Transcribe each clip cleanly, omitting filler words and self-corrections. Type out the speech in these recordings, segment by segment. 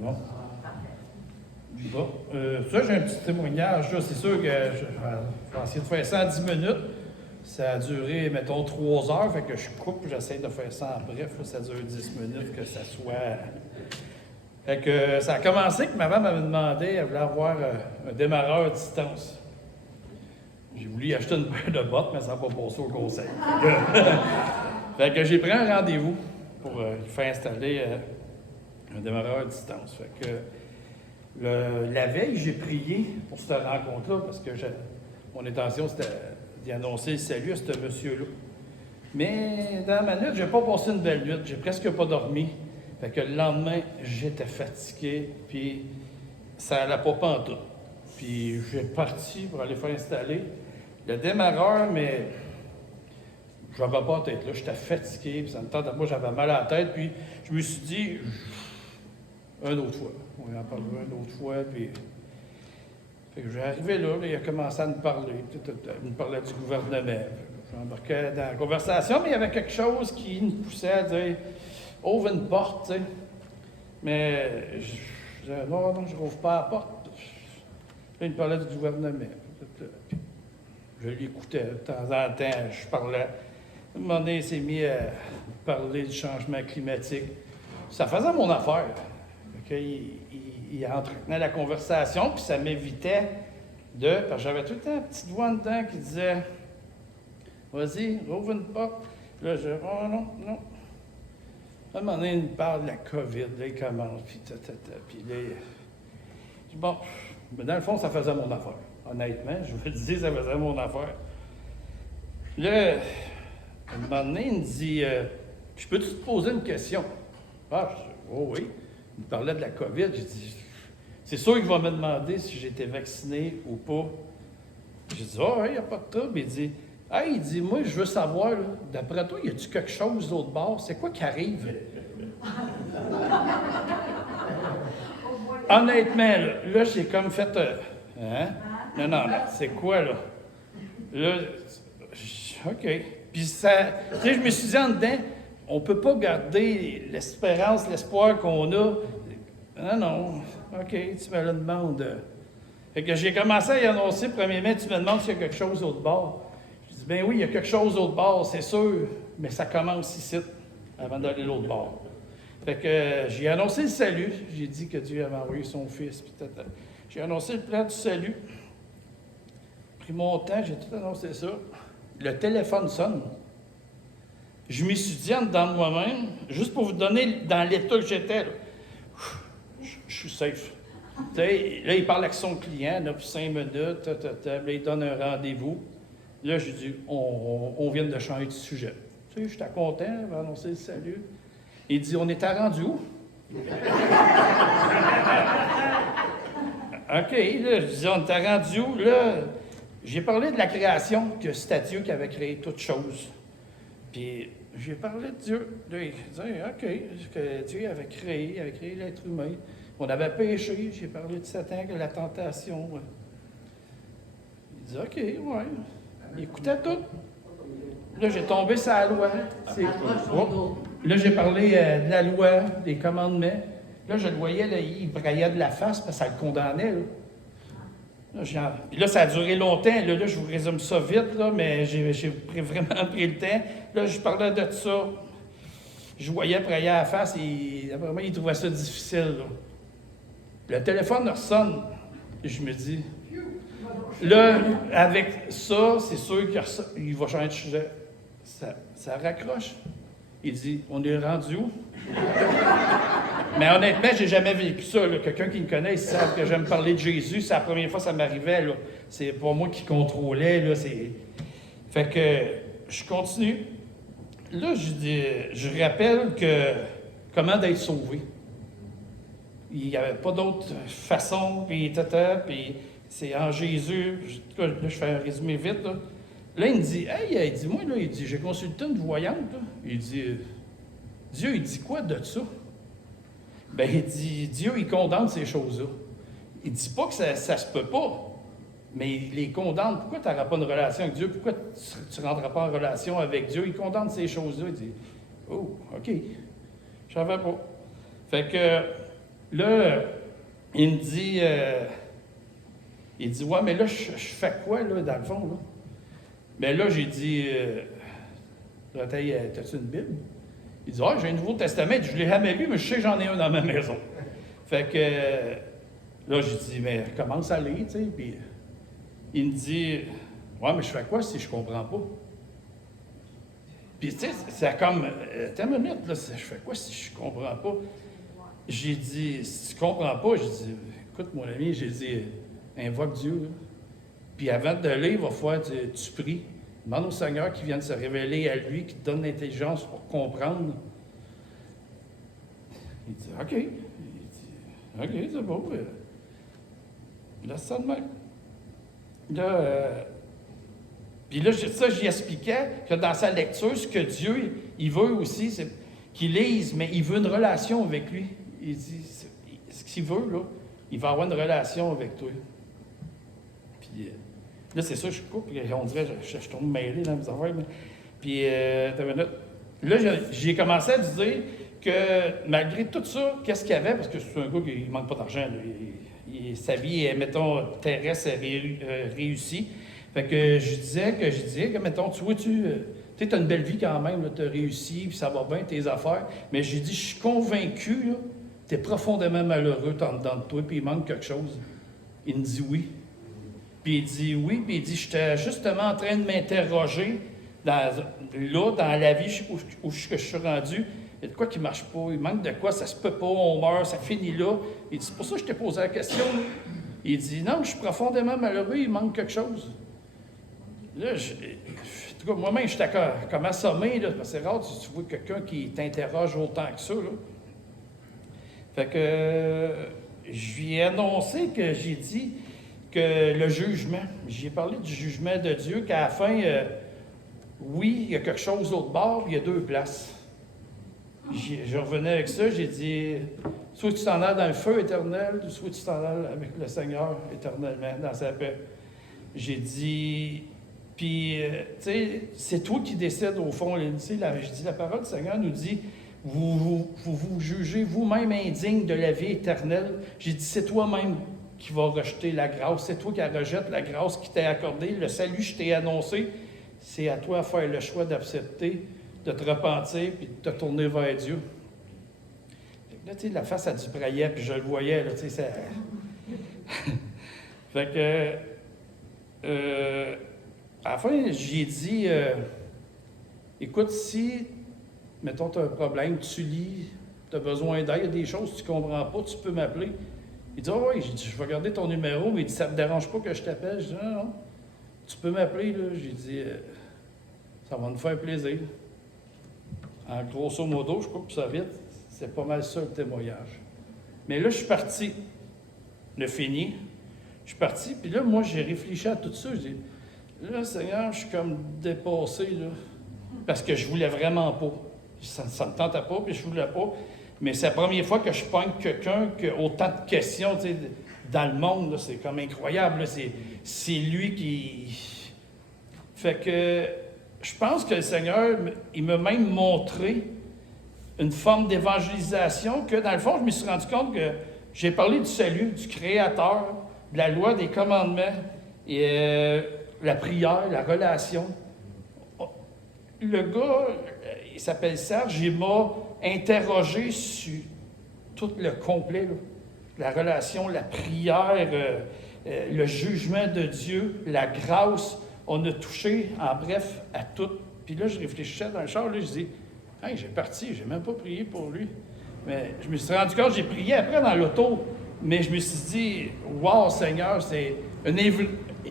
Bon. Bon. Ça, j'ai un petit témoignage. Là. C'est sûr que je vais essayer de faire ça en 10 minutes. Ça a duré, mettons, 3 heures. Fait que je coupe, j'essaie de faire ça en bref. Là, ça dure 10 minutes, que ça soit. Fait que ça a commencé que ma maman m'avait demandé, elle voulait avoir un démarreur à distance. J'ai voulu acheter une paire de bottes, mais ça n'a pas passé au conseil. Fait que j'ai pris un rendez-vous pour faire installer un démarreur à distance. Fait que la veille, j'ai prié pour cette rencontre-là parce que mon intention, c'était d'y annoncer le salut à ce monsieur-là. Mais dans ma nuit, je n'ai pas passé une belle nuit. J'ai presque pas dormi. Fait que le lendemain, j'étais fatigué, puis ça n'allait pas pantoute. Puis j'ai parti pour aller faire installer le démarreur, mais je n'avais pas la tête là. J'étais fatigué, puis ça me tentait pas, j'avais mal à la tête, puis je me suis dit, une autre fois. On en parlera une autre fois, puis. Fait que j'ai arrivé là, il a commencé à me parler. Il me parlait du gouvernement. J'embarquais dans la conversation, mais il y avait quelque chose qui me poussait à dire ouvre une porte, tu sais. Mais je disais non, je rouvre pas la porte. Là, il me parlait du gouvernement. Je l'écoutais de temps en temps, je parlais. À un moment donné, il s'est mis à parler du changement climatique. Ça faisait mon affaire. Il entretenait la conversation, puis ça m'évitait parce que j'avais tout le temps une petite voix en dedans qui disait vas-y, ouvre une porte. Là, je dis oh non. À un moment donné, il me parle de la COVID, là, il commence, puis puis là, je dis bon, mais dans le fond, ça faisait mon affaire. Honnêtement, je vous le dis, ça faisait mon affaire. Là, à un moment donné, il me dit je peux-tu te poser une question? Ah, je dis oh oui. Il me parlait de la COVID, j'ai dit c'est sûr qu'il va me demander si j'étais vacciné ou pas. J'ai dit oh, il n'y a pas de trouble. Il dit, moi, je veux savoir, là, d'après toi, y a-tu quelque chose d'autre bord? C'est quoi qui arrive? Honnêtement, là j'ai comme fait... Non, c'est quoi, là? Là, OK. Puis ça... Tu sais, je me suis dit en dedans, on peut pas garder l'espérance, l'espoir qu'on a. Non. OK, tu me le demandes. Fait que j'ai commencé à y annoncer, premièrement, tu me demandes s'il y a quelque chose d'autre bord. Je dis, ben oui, il y a quelque chose d'autre bord, c'est sûr, mais ça commence ici, avant d'aller l'autre bord. Fait que j'ai annoncé le salut, j'ai dit que Dieu avait envoyé son Fils, puis j'ai annoncé le plan du salut. Pris mon temps, j'ai tout annoncé ça. Le téléphone sonne. Je m'y suis dit en dedans de moi-même, juste pour vous donner dans l'état que j'étais, là, je suis safe. T'sais, là, il parle avec son client, depuis 5 minutes, là, il donne un rendez-vous. Là, j'ai dit, on vient de changer de sujet. Tu sais, j'étais content, il va annoncer le salut. Il dit, on était rendu où? OK, là, je dis, on était rendu où? Là, j'ai parlé de la création, que c'était Dieu qui avait créé toutes choses. Puis, j'ai parlé de Dieu. Là, il dit, OK, que Dieu avait créé l'être humain. On avait péché, j'ai parlé de Satan, de la tentation. Il dit, OK, ouais. Il écoutait tout. Là, j'ai tombé sur la loi. Là, j'ai parlé de la loi, des commandements. Là, je le voyais, là, il braillait de la face parce que ça le condamnait. Là, ça a duré longtemps. Là, je vous résume ça vite, là, mais j'ai vraiment pris le temps. Là, je parlais de ça. Je voyais brailler à la face et vraiment, il trouvait ça difficile. Là. Le téléphone ressonne. Et je me dis, là, avec ça, c'est sûr qu'il va changer de sujet. Ça raccroche. Il dit, on est rendu où? Mais honnêtement, j'ai jamais vécu ça. Là. Quelqu'un qui me connaît, il sait que j'aime parler de Jésus. C'est la première fois que ça m'arrivait. Là. C'est pas moi qui contrôlais. Là. Fait que je continue. Là, je rappelle que comment d'être sauvé. Il n'y avait pas d'autre façon, puis c'est en Jésus. Là, je fais un résumé vite. Là, il me dit, hey, il dit, moi, là, il dit, j'ai consulté une voyante. Là. Il dit, Dieu, il dit quoi de ça? Ben, il dit, Dieu, il condamne ces choses-là. Il dit pas que ça se peut pas, mais il les condamne. Pourquoi tu n'auras pas une relation avec Dieu? Pourquoi tu ne rentreras pas en relation avec Dieu? Il condamne ces choses-là. Il dit, oh, OK, je savais pas. Fait que Là, il me dit, ouais, mais là, je fais quoi, là, dans le fond, là? Mais là, j'ai dit, t'as-tu une Bible? Il dit, j'ai un Nouveau Testament. Je ne l'ai jamais lu, mais je sais que j'en ai un dans ma maison. Fait que, là, j'ai dit, mais commence à lire, tu sais. Puis, il me dit, ouais, mais je fais quoi si je comprends pas? Puis, tu sais, c'est comme, t'as une minute, là, je fais quoi si je comprends pas? J'ai dit, si tu comprends pas, j'ai dit, écoute, mon ami, j'ai dit, invoque Dieu, là. Puis avant de lire, il va falloir que tu pries. Demande au Seigneur qui vienne se révéler à lui, qui te donne l'intelligence pour comprendre. Il dit, OK. Il dit, OK, c'est bon. Laisse ça de même. Là, puis là, ça, j'y expliquais que dans sa lecture, ce que Dieu, il veut aussi, c'est qu'il lise, mais il veut une relation avec lui. Il dit, ce qu'il veut, là, il va avoir une relation avec toi. Puis là, c'est ça, je coupe, on dirait, je tombe mêlé dans mes affaires. Puis, là, j'ai commencé à dire que malgré tout ça, qu'est-ce qu'il y avait, parce que c'est un gars qui ne manque pas d'argent, sa vie, mettons, terrestre réussie. Fait que je disais que, mettons, tu vois, tu as une belle vie quand même, tu as réussi, puis ça va bien, tes affaires. Mais j'ai dit, je suis convaincu, tu es profondément malheureux dans de toi, puis il manque quelque chose. Il me dit oui. Puis il dit oui, puis il dit, j'étais justement en train de m'interroger dans la vie où je suis rendu. Il y a de quoi qui ne marche pas, il manque de quoi, ça se peut pas, on meurt, ça finit là. Il dit, c'est pour ça que je t'ai posé la question. Il dit, non, je suis profondément malheureux, il manque quelque chose. Là, en tout cas, moi-même, j'étais comme assommé, là, parce que c'est rare, tu vois quelqu'un qui t'interroge autant que ça, là. Fait que je lui ai annoncé que j'ai dit que le jugement, j'ai parlé du jugement de Dieu, qu'à la fin, oui, il y a quelque chose l'autre bord, puis il y a deux places. Je revenais avec ça, j'ai dit, soit tu t'en as dans le feu éternel, soit tu t'en as avec le Seigneur éternellement, dans sa paix. J'ai dit, puis, tu sais, c'est toi qui décides au fond. Je dis, la parole du Seigneur nous dit, vous jugez vous-même indigne de la vie éternelle. J'ai dit, c'est toi-même qui vas rejeter la grâce, c'est toi qui rejettes la grâce qui t'est accordée, le salut que je t'ai annoncé, c'est à toi de faire le choix d'accepter, de te repentir, puis de te tourner vers Dieu. Là, tu sais, la face, elle du braillait, puis je le voyais, là, tu sais, ça... Fait que... à la fin, j'ai dit, écoute, si, mettons, tu as un problème, tu lis, tu as besoin d'aide, il y a des choses que tu ne comprends pas, tu peux m'appeler. Il dit, oui, j'ai dit, je vais garder ton numéro, mais il dit, ça ne te dérange pas que je t'appelle? Je dis, non, tu peux m'appeler, là. J'ai dit, ça va nous faire plaisir. En grosso modo, je coupe ça vite, c'est pas mal ça le témoignage. Mais là, je suis parti, le fini, je suis parti, puis là, moi, j'ai réfléchi à tout ça, je dis, là, Seigneur, je suis comme dépassé, là, parce que je voulais vraiment pas. Ça ne me tentait pas, puis je voulais pas. Mais c'est la première fois que je pogne quelqu'un qui a autant de questions, tu sais, dans le monde, là, c'est comme incroyable, là, c'est lui qui... Fait que je pense que le Seigneur, il m'a même montré une forme d'évangélisation que, dans le fond, je me suis rendu compte que j'ai parlé du salut, du Créateur, de la loi, des commandements, et la prière, la relation. Le gars, il s'appelle Serge, il m'a interrogé sur tout le complet, là. La relation, la prière, le jugement de Dieu, la grâce. On a touché, en bref, à tout. Puis là, je réfléchissais dans le char, là, je dis, hey, j'ai parti, j'ai même pas prié pour lui. Mais je me suis rendu compte, j'ai prié après dans l'auto, mais je me suis dit, wow, Seigneur, c'est une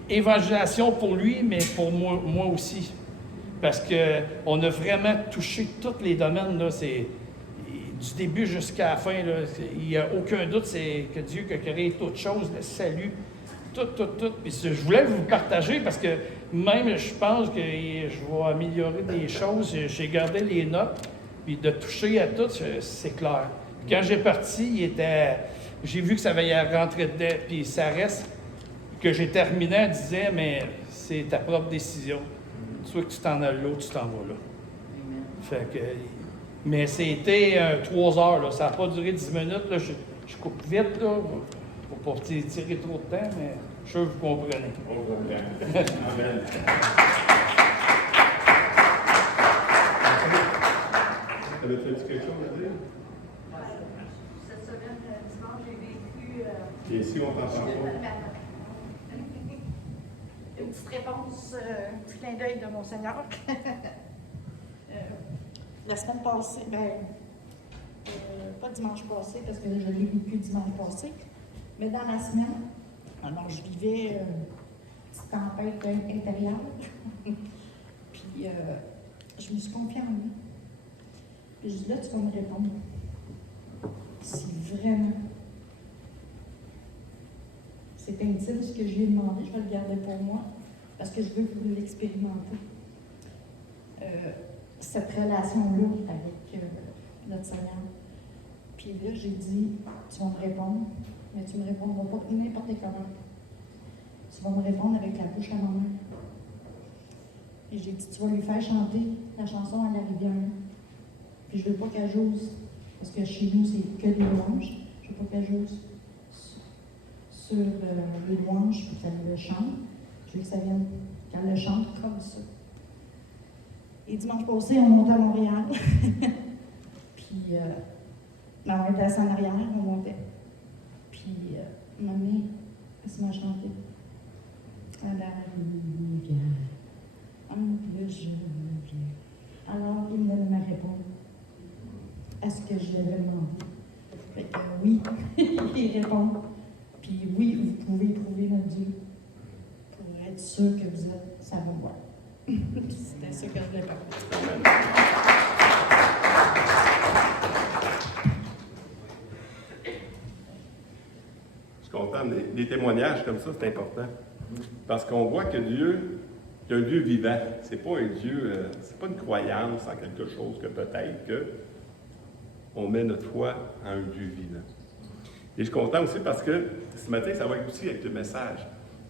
évangélisation pour lui, mais pour moi aussi. Parce qu'on a vraiment touché tous les domaines, là, c'est du début jusqu'à la fin, là, il n'y a aucun doute, c'est que Dieu a créé toutes choses, le salut, tout. Puis je voulais vous partager parce que même je pense que je vais améliorer des choses, j'ai gardé les notes, puis de toucher à tout, c'est clair. Quand j'ai parti, j'ai vu que ça va rentrer dedans, puis ça reste que j'ai terminé en disant, mais c'est ta propre décision. Soit que tu t'en as là, tu t'en vas là. Fait que, mais c'était 3 heures, là. Ça n'a pas duré 10 minutes. Là. Je coupe vite, là, pour pas tirer trop de temps, mais je suis sûr que vous comprenez. On comprend. Amen. Avais-tu quelque chose à dire? Cette semaine, dimanche, j'ai vécu Et si on t'en parle une petite réponse, un petit clin d'œil de mon Seigneur. La semaine passée, pas dimanche passé, parce que je l'ai vécu dimanche passé, mais dans la semaine, alors je vivais une petite tempête intérieure. Puis je me suis confiée en lui. Puis je dis là, tu vas me répondre. Si vraiment c'est intime ce que je lui ai demandé, je vais le garder pour moi parce que je veux que vous l'expérimentez. Cette relation-là avec notre Seigneur. Puis là, j'ai dit, tu vas me répondre, mais tu ne me répondras pas n'importe comment. Tu vas me répondre avec la bouche à ma main. Et j'ai dit, tu vas lui faire chanter la chanson à la rivière. Puis je ne veux pas qu'elle joue, parce que chez nous, c'est que des louanges. Je ne veux pas qu'elle joue sur les louanges, puis qu'elle le chante. Je veux que ça vienne, qu'elle le chante comme ça. Et dimanche passé, on montait à Montréal. Puis, on était assis en arrière, on montait. Puis, mamie, elle se m'a chanté. À la rivière, un peu je viens. Alors, il me donne ma réponse à ce que je lui avais demandé. Fait que oui, il répond. Puis oui, vous pouvez trouver notre Dieu pour être sûr que vous êtes sa voix. C'était ça que je voulais parler. Je suis content. Des témoignages comme ça, c'est important. Parce qu'on voit que Dieu est un Dieu vivant. C'est pas un Dieu, c'est pas une croyance en quelque chose que peut-être que on met notre foi en un Dieu vivant. Et je suis content aussi parce que ce matin, ça va être aussi avec le message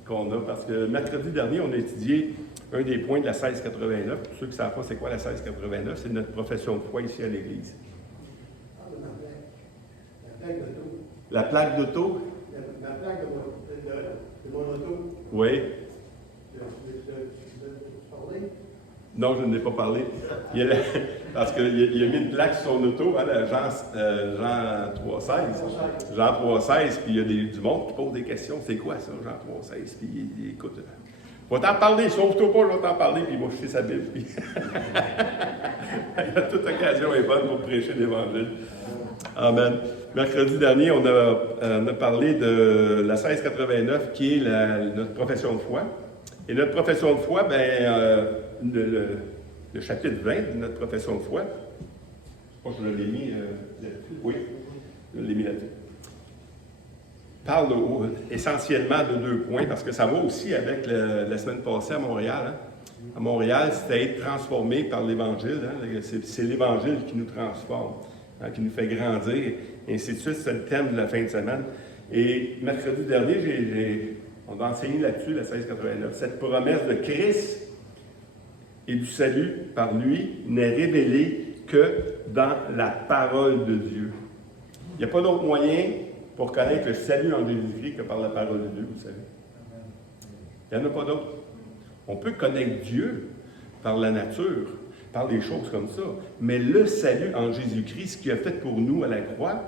qu'on a. Parce que mercredi dernier, on a étudié un des points de la 1689. Pour ceux qui ne savent pas c'est quoi la 1689, c'est notre profession de foi ici à l'Église. La plaque d'auto? La plaque de mon auto. Oui. Tu parlais? Non, je n'ai pas parlé. Parce qu'il a mis une plaque sur son auto, hein, Jean 3,16. Jean 3,16, puis il y a du monde qui pose des questions. C'est quoi ça, Jean 3,16? Puis il écoute. Va t'en parler, sauve-toi pas, je vais t'en parler, puis il va jeter sa Bible. Puis toute occasion est bonne pour prêcher l'Évangile. Amen. Mercredi dernier, on a parlé de la 1689, qui est notre profession de foi. Et notre profession de foi, le chapitre 20 de notre profession de foi, je sais pas si je l'ai mis là-dessus. Oui, je l'ai mis là-dessus. Parle essentiellement de 2 points, parce que ça va aussi avec la semaine passée à Montréal. Hein. À Montréal, c'était être transformé par l'Évangile. Hein. C'est l'Évangile qui nous transforme, hein, qui nous fait grandir, et ainsi de suite. C'est le thème de la fin de semaine. Et mercredi dernier, on a enseigné là-dessus, la 1689, cette promesse de Christ et du salut par lui n'est révélée que dans la parole de Dieu. Il n'y a pas d'autre moyen pour connaître le salut en Jésus-Christ que par la parole de Dieu, vous savez. Il n'y en a pas d'autre. On peut connaître Dieu par la nature, par des choses comme ça, mais le salut en Jésus-Christ, ce qu'il a fait pour nous à la croix,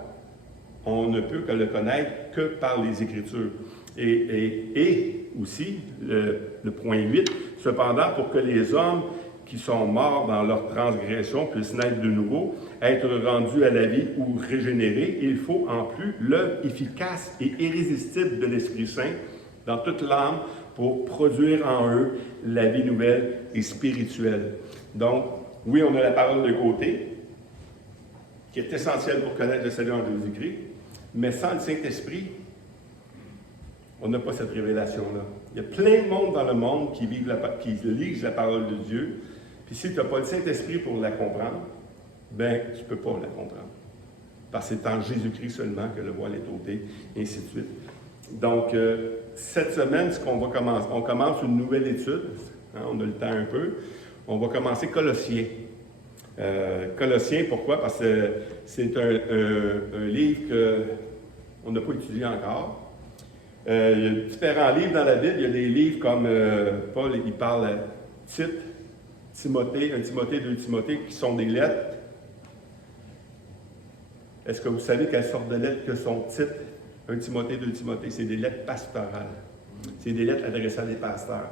on ne peut que le connaître que par les Écritures. Et aussi, le point 8, cependant, pour que les hommes qui sont morts dans leur transgression puissent naître de nouveau, être rendus à la vie ou régénérés, il faut en plus l'œuvre efficace et irrésistible de l'Esprit Saint dans toute l'âme pour produire en eux la vie nouvelle et spirituelle. Donc, oui, on a la parole de côté, qui est essentielle pour connaître le salut en Jésus-Christ, mais sans le Saint-Esprit, on n'a pas cette révélation-là. Il y a plein de monde dans le monde qui lisent la parole de Dieu, puis si tu n'as pas le Saint-Esprit pour la comprendre, ben tu ne peux pas la comprendre. Parce que c'est en Jésus-Christ seulement que le voile est ôté, et ainsi de suite. Donc, cette semaine, on commence une nouvelle étude, hein, on a le temps un peu, on va commencer Colossiens. Colossiens, pourquoi? Parce que c'est un livre on n'a pas étudié encore. Il y a différents livres dans la Bible. Il y a des livres comme Paul, il parle à Tite, Timothée, 1 Timothée, 2 Timothée, qui sont des lettres. Est-ce que vous savez quelles sortes de lettres que sont Tite, 1 Timothée, 2 Timothée? C'est des lettres pastorales. C'est des lettres adressées à des pasteurs.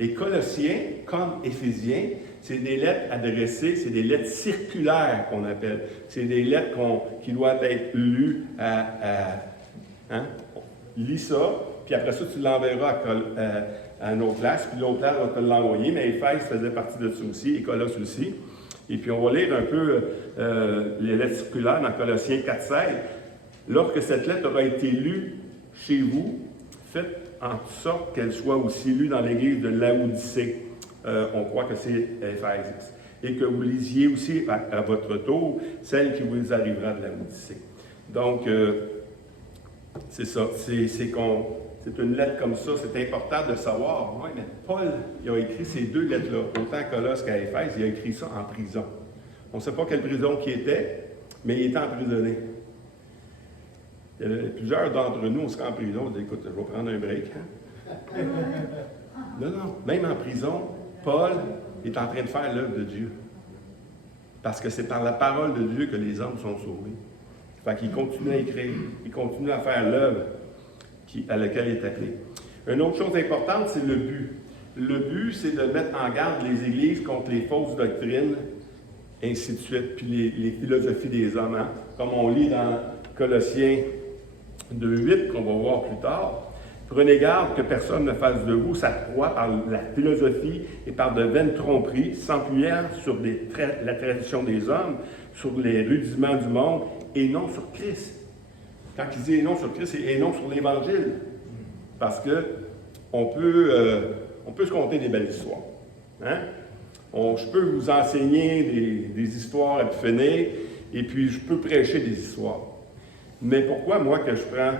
Et Colossiens, comme Éphésiens, c'est des lettres adressées, c'est des lettres circulaires qu'on appelle. C'est des lettres qui doivent être lues hein? Lis ça, puis après ça, tu l'enverras à une autre place, puis l'autre place va te l'envoyer, mais Éphèse faisait partie de ça aussi, et Colosse aussi. Et puis on va lire un peu les lettres circulaires dans Colossiens 4,16. Lorsque cette lettre aura été lue chez vous, faites en sorte qu'elle soit aussi lue dans l'église de Laodicée. On croit que c'est Éphèse. Et que vous lisiez aussi à votre tour celle qui vous arrivera de Laodicée. Donc, c'est ça. C'est une lettre comme ça. C'est important de savoir. Oui, mais Paul, il a écrit ces deux lettres-là, autant Colosse qu'à Éphèse, il a écrit ça en prison. On ne sait pas quelle prison qui était, mais il était emprisonné. Il y avait plusieurs d'entre nous, on serait en prison, on dit, écoute, je vais prendre un break. Hein? Non, même en prison, Paul est en train de faire l'œuvre de Dieu. Parce que c'est par la parole de Dieu que les hommes sont sauvés. Fait qu'il continue à écrire, il continue à faire l'œuvre à laquelle il est appelé. Une autre chose importante, c'est le but. Le but, c'est de mettre en garde les églises contre les fausses doctrines, ainsi de suite, puis les philosophies des hommes. Hein? Comme on lit dans Colossiens 2,8, qu'on va voir plus tard. Prenez garde que personne ne fasse de vous sa proie par la philosophie et par de vaines tromperies, s'appuyant sur la tradition des hommes, sur les rudiments du monde, et non sur Christ. Quand il dit et non sur Christ, c'est et non sur l'Évangile. Parce que on peut se conter des belles histoires. Hein? Je peux vous enseigner des histoires à pu finir, et puis je peux prêcher des histoires. Mais pourquoi, moi, que je prends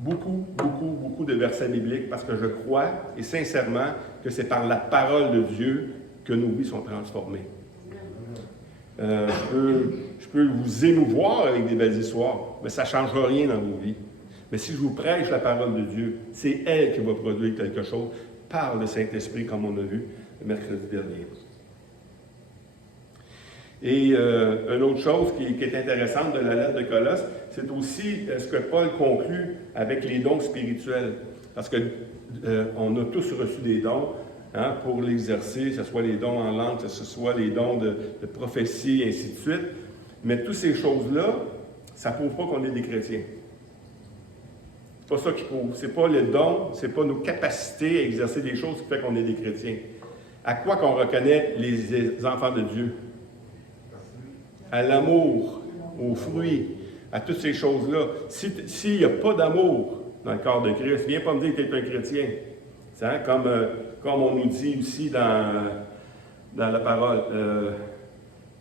beaucoup de versets bibliques? Parce que je crois, et sincèrement, que c'est par la parole de Dieu que nos vies sont transformées. Je peux vous émouvoir avec des belles histoires, mais ça ne changera rien dans vos vies. Mais si je vous prêche la parole de Dieu, c'est elle qui va produire quelque chose par le Saint-Esprit, comme on a vu le mercredi dernier. Et une autre chose qui est intéressante de la lettre de Colosse, c'est aussi ce que Paul conclut avec les dons spirituels. Parce qu'on a tous reçu des dons pour l'exercer, que ce soit les dons en langue, que ce soit les dons de prophétie, et ainsi de suite. Mais toutes ces choses-là, ça ne prouve pas qu'on est des chrétiens. C'est pas ça qui prouve. C'est pas le don, c'est pas nos capacités à exercer des choses qui fait qu'on est des chrétiens. À quoi qu'on reconnaît les enfants de Dieu? À l'amour, aux fruits, à toutes ces choses-là. S'il n'y a pas d'amour dans le corps de Christ, viens pas me dire que tu es un chrétien. Hein? Comme on nous dit aussi dans la parole.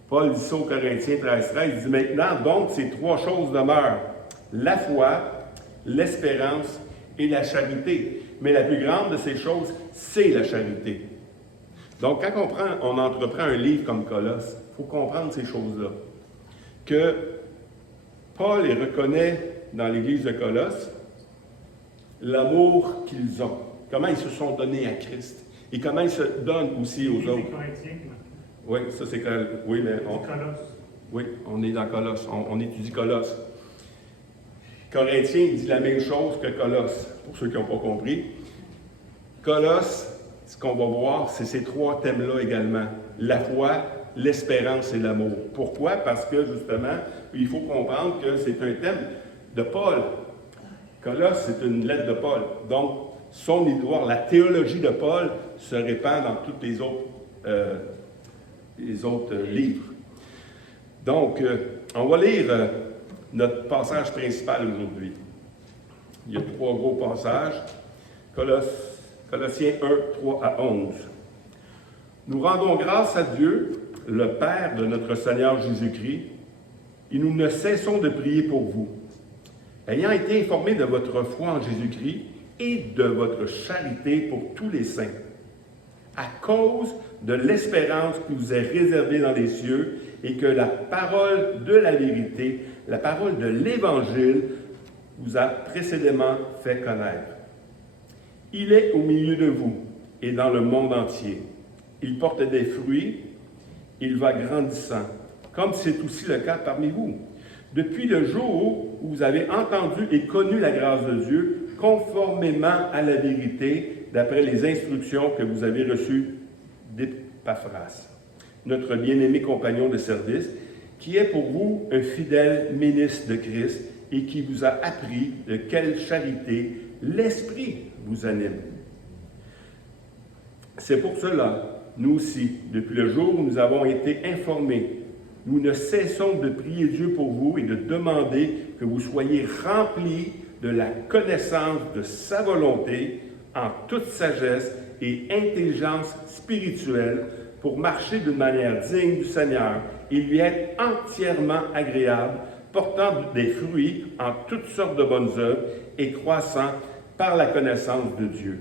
Paul dit ça aux Corinthiens 13:13, il dit maintenant, donc, ces trois choses demeurent. La foi, l'espérance et la charité. Mais la plus grande de ces choses, c'est la charité. Donc, quand on entreprend un livre comme Colosse, il faut comprendre ces choses-là. Que Paul reconnaît dans l'Église de Colosse l'amour qu'ils ont, comment ils se sont donnés à Christ et comment ils se donnent aussi aux autres. Oui, ça c'est oui, mais Colosse. Oui, on est dans Colosse, on étudie Colosse. Corinthiens dit la même chose que Colosse, pour ceux qui n'ont pas compris. Colosse, ce qu'on va voir, c'est ces trois thèmes-là également. La foi, l'espérance et l'amour. Pourquoi? Parce que, justement, il faut comprendre que c'est un thème de Paul. Colosse, c'est une lettre de Paul. Donc, son histoire, la théologie de Paul se répand dans tous les autres livres. Donc, on va lire notre passage principal aujourd'hui. Il y a trois gros passages. Colossiens 1, 3 à 11. Nous rendons grâce à Dieu, le Père de notre Seigneur Jésus-Christ, et nous ne cessons de prier pour vous. Ayant été informés de votre foi en Jésus-Christ et de votre charité pour tous les saints, à cause de l'espérance qui vous est réservée dans les cieux, et que la parole de la vérité, la parole de l'Évangile, vous a précédemment fait connaître. Il est au milieu de vous et dans le monde entier. Il porte des fruits, il va grandissant, comme c'est aussi le cas parmi vous. Depuis le jour où vous avez entendu et connu la grâce de Dieu, conformément à la vérité, d'après les instructions que vous avez reçues d'Épaphras, notre bien-aimé compagnon de service, qui est pour vous un fidèle ministre de Christ et qui vous a appris de quelle charité l'Esprit vous anime. C'est pour cela, nous aussi, depuis le jour où nous avons été informés, nous ne cessons de prier Dieu pour vous et de demander que vous soyez remplis de la connaissance de sa volonté en toute sagesse et intelligence spirituelle pour marcher d'une manière digne du Seigneur et lui être entièrement agréable, portant des fruits en toutes sortes de bonnes œuvres et croissant par la connaissance de Dieu.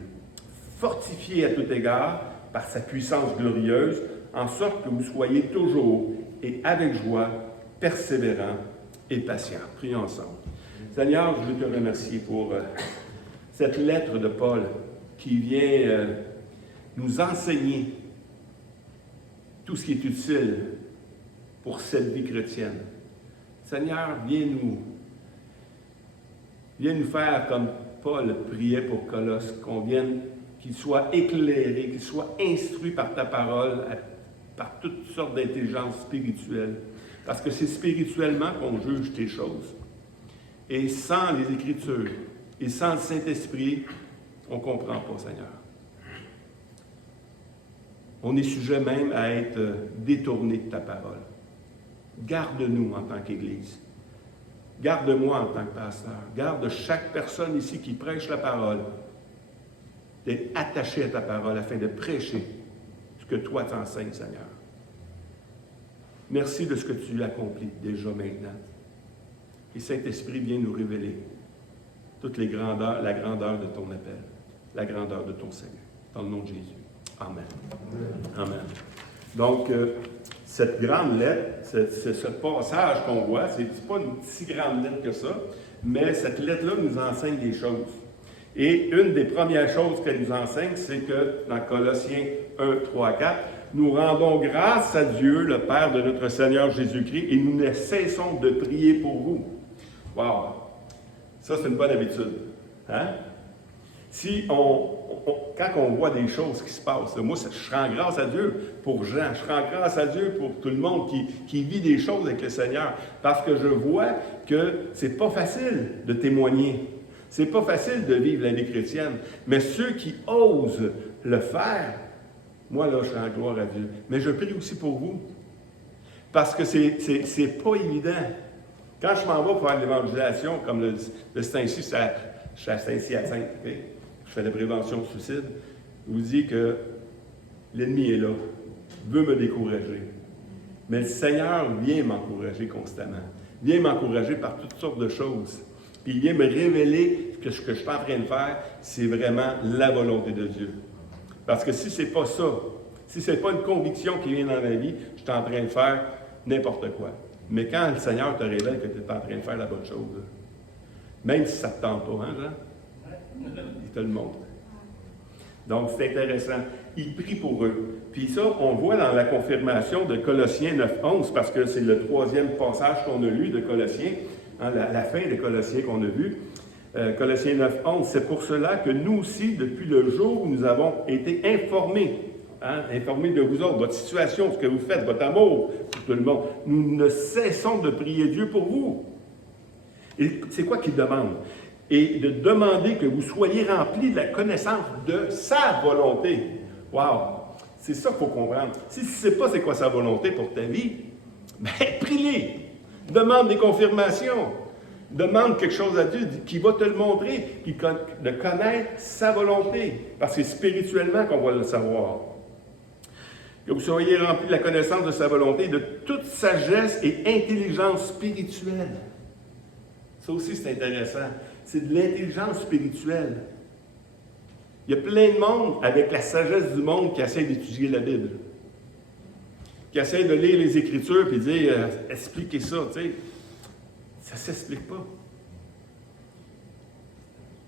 Fortifié à tout égard par sa puissance glorieuse, en sorte que vous soyez toujours et avec joie, persévérants et patients. Prions ensemble. Seigneur, je veux te remercier pour cette lettre de Paul qui vient nous enseigner tout ce qui est utile pour cette vie chrétienne. Seigneur, viens nous faire comme Paul priait pour Colosse, qu'on vienne, qu'il soit éclairé, qu'il soit instruit par ta parole, par toutes sortes d'intelligences spirituelles. Parce que c'est spirituellement qu'on juge tes choses. Et sans les Écritures et sans le Saint-Esprit, on ne comprend pas, Seigneur. On est sujet même à être détourné de ta parole. Garde-nous en tant qu'Église. Garde-moi en tant que pasteur. Garde chaque personne ici qui prêche la parole d'être attaché à ta parole afin de prêcher ce que toi t'enseignes, Seigneur. Merci de ce que tu accomplis déjà maintenant. Et Saint-Esprit vient nous révéler toutes les grandeurs, la grandeur de ton appel, la grandeur de ton Seigneur. Dans le nom de Jésus. Amen. Amen. Donc, cette grande lettre, ce passage qu'on voit, c'est pas une si grande lettre que ça, mais cette lettre-là nous enseigne des choses. Et une des premières choses qu'elle nous enseigne, c'est que dans Colossiens 1, 3, 4, nous rendons grâce à Dieu, le Père de notre Seigneur Jésus-Christ, et nous ne cessons de prier pour vous. Wow! Ça, c'est une bonne habitude. Hein? Si quand on voit des choses qui se passent, moi, je rends grâce à Dieu pour Jean, je rends grâce à Dieu pour tout le monde qui vit des choses avec le Seigneur, parce que je vois que c'est pas facile de témoigner. C'est pas facile de vivre la vie chrétienne, mais ceux qui osent le faire, moi, là, je rends gloire à Dieu. Mais je prie aussi pour vous, parce que c'est pas évident. Quand je m'en vais pour faire l'évangélisation, comme le Saint-Cy, je suis à Saint-Hyacinthe, okay? Je fais la prévention de suicide, je vous dis que l'ennemi est là, veut me décourager. Mais le Seigneur vient m'encourager constamment, vient m'encourager par toutes sortes de choses. Puis il vient me révéler que ce que je suis en train de faire, c'est vraiment la volonté de Dieu. Parce que si ce n'est pas ça, si ce n'est pas une conviction qui vient dans ma vie, je suis en train de faire n'importe quoi. Mais quand le Seigneur te révèle que tu es en train de faire la bonne chose, même si ça ne te tente pas, hein, Jean? Il te le montre. Donc, c'est intéressant. Il prie pour eux. Puis ça, on voit dans la confirmation de Colossiens 9:11, parce que c'est le troisième passage qu'on a lu de Colossiens, hein, la fin de Colossiens qu'on a vu. Colossiens 9:11, c'est pour cela que nous aussi, depuis le jour où nous avons été informés, informés de vous autres, votre situation, ce que vous faites, votre amour pour tout le monde, nous ne cessons de prier Dieu pour vous. Et c'est quoi qu'il demande? Et de demander que vous soyez remplis de la connaissance de sa volonté. Wow! C'est ça qu'il faut comprendre. Si tu ne sais pas c'est quoi sa volonté pour ta vie, bien, prie-les. Demande des confirmations. Demande quelque chose à Dieu qui va te le montrer, de connaître sa volonté. Parce que c'est spirituellement qu'on va le savoir. Que vous soyez remplis de la connaissance de sa volonté, de toute sagesse et intelligence spirituelle. Ça aussi, c'est intéressant. C'est de l'intelligence spirituelle. Il y a plein de monde, avec la sagesse du monde, qui essaie d'étudier la Bible. Qui essaie de lire les Écritures et dire « expliquez ça », tu sais. Ça ne s'explique pas.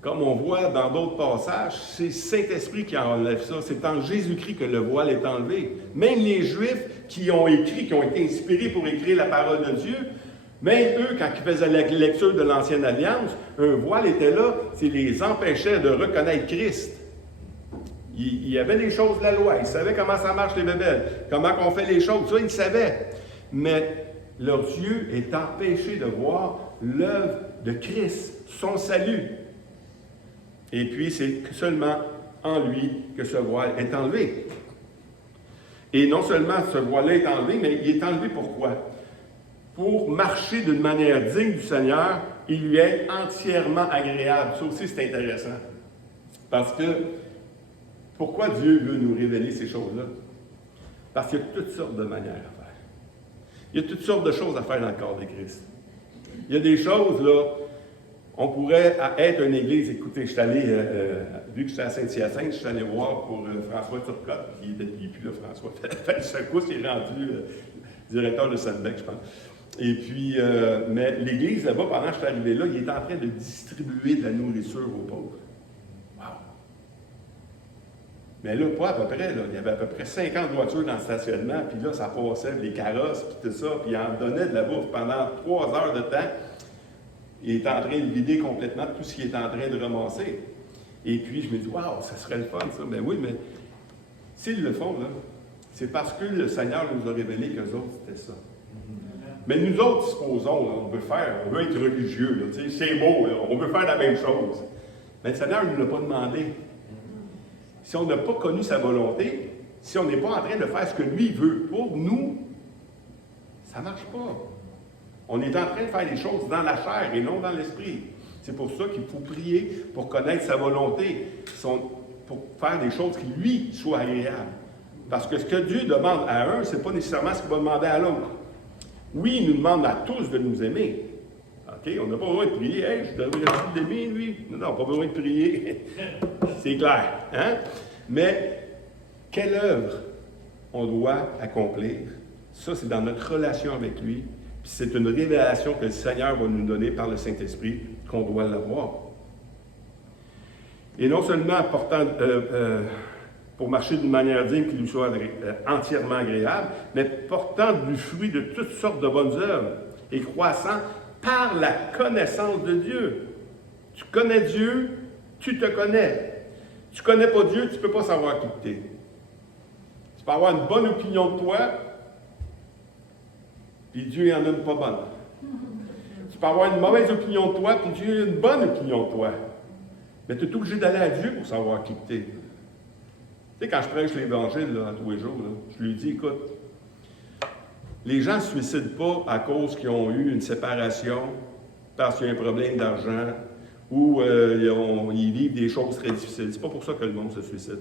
comme on voit dans d'autres passages, c'est Saint-Esprit qui enlève ça. C'est en Jésus-Christ que le voile est enlevé. Même les Juifs qui ont écrit, qui ont été inspirés pour écrire la parole de Dieu, même eux, quand ils faisaient la lecture de l'Ancienne Alliance, un voile était là, ça les empêchait de reconnaître Christ. Il y avait les choses de la loi, ils savaient comment ça marche les bébelles, comment on fait les choses, ça ils savaient. Mais leurs yeux est empêchés de voir l'œuvre de Christ, son salut. Et puis, c'est seulement en lui que ce voile est enlevé. Et non seulement ce voile-là est enlevé, mais il est enlevé pourquoi? Pour marcher d'une manière digne du Seigneur, il lui est entièrement agréable. Ça aussi, c'est intéressant. Parce que, pourquoi Dieu veut nous révéler ces choses-là? Parce qu'il y a toutes sortes de manières à faire. Il y a toutes sortes de choses à faire dans le corps de Christ. Il y a des choses, là, on pourrait être une église. Écoutez, je suis allé, vu que j'étais à Saint-Hyacinthe, je suis allé voir pour François Turcotte, qui n'est plus là, François, fait une secousse, il est rendu directeur de Sainte-Bec, je pense. Et puis, mais l'église, là-bas, pendant que je suis arrivé là, il est en train de distribuer de la nourriture aux pauvres. Wow! Mais là, pas à peu près, là. Il y avait à peu près 50 voitures dans le stationnement, puis là, ça passait, les carrosses, puis tout ça, puis il en donnait de la bouffe pendant 3 heures de temps. Il est en train de vider complètement tout ce qu'il est en train de ramasser. Et puis, je me dis, waouh, ça serait le fun, ça. Ben oui, mais s'ils le font, là, c'est parce que le Seigneur nous a révélé qu'eux autres, c'était ça. Mais nous autres, supposons, là, on veut être religieux, là, c'est beau, là, on veut faire la même chose. Mais le Seigneur ne nous l'a pas demandé. Si on n'a pas connu sa volonté, si on n'est pas en train de faire ce que lui veut pour nous, ça ne marche pas. On est en train de faire les choses dans la chair et non dans l'esprit. C'est pour ça qu'il faut prier pour connaître sa volonté, pour faire des choses qui lui soient agréables. Parce que ce que Dieu demande à un, ce n'est pas nécessairement ce qu'il va demander à l'autre. Oui, il nous demande à tous de nous aimer. OK? On n'a pas besoin de prier. Hey, je devrais l'aimer, lui. Non, pas besoin de prier. C'est clair. Hein? Mais quelle œuvre on doit accomplir? Ça, c'est dans notre relation avec lui. Puis c'est une révélation que le Seigneur va nous donner par le Saint-Esprit qu'on doit l'avoir. Et non seulement pour marcher d'une manière digne qui lui soit entièrement agréable, mais portant du fruit de toutes sortes de bonnes œuvres et croissant par la connaissance de Dieu. Tu connais Dieu, tu te connais. Tu ne connais pas Dieu, tu ne peux pas savoir qui tu es. Tu peux avoir une bonne opinion de toi, puis Dieu n'en a une pas bonne. Tu peux avoir une mauvaise opinion de toi, puis Dieu a une bonne opinion de toi. Mais tu es obligé d'aller à Dieu pour savoir qui tu es. Tu sais, quand je prêche l'Évangile là, tous les jours, là, je lui dis, écoute, les gens ne se suicident pas à cause qu'ils ont eu une séparation, parce qu'il y a un problème d'argent, ou ils vivent des choses très difficiles. C'est pas pour ça que le monde se suicide.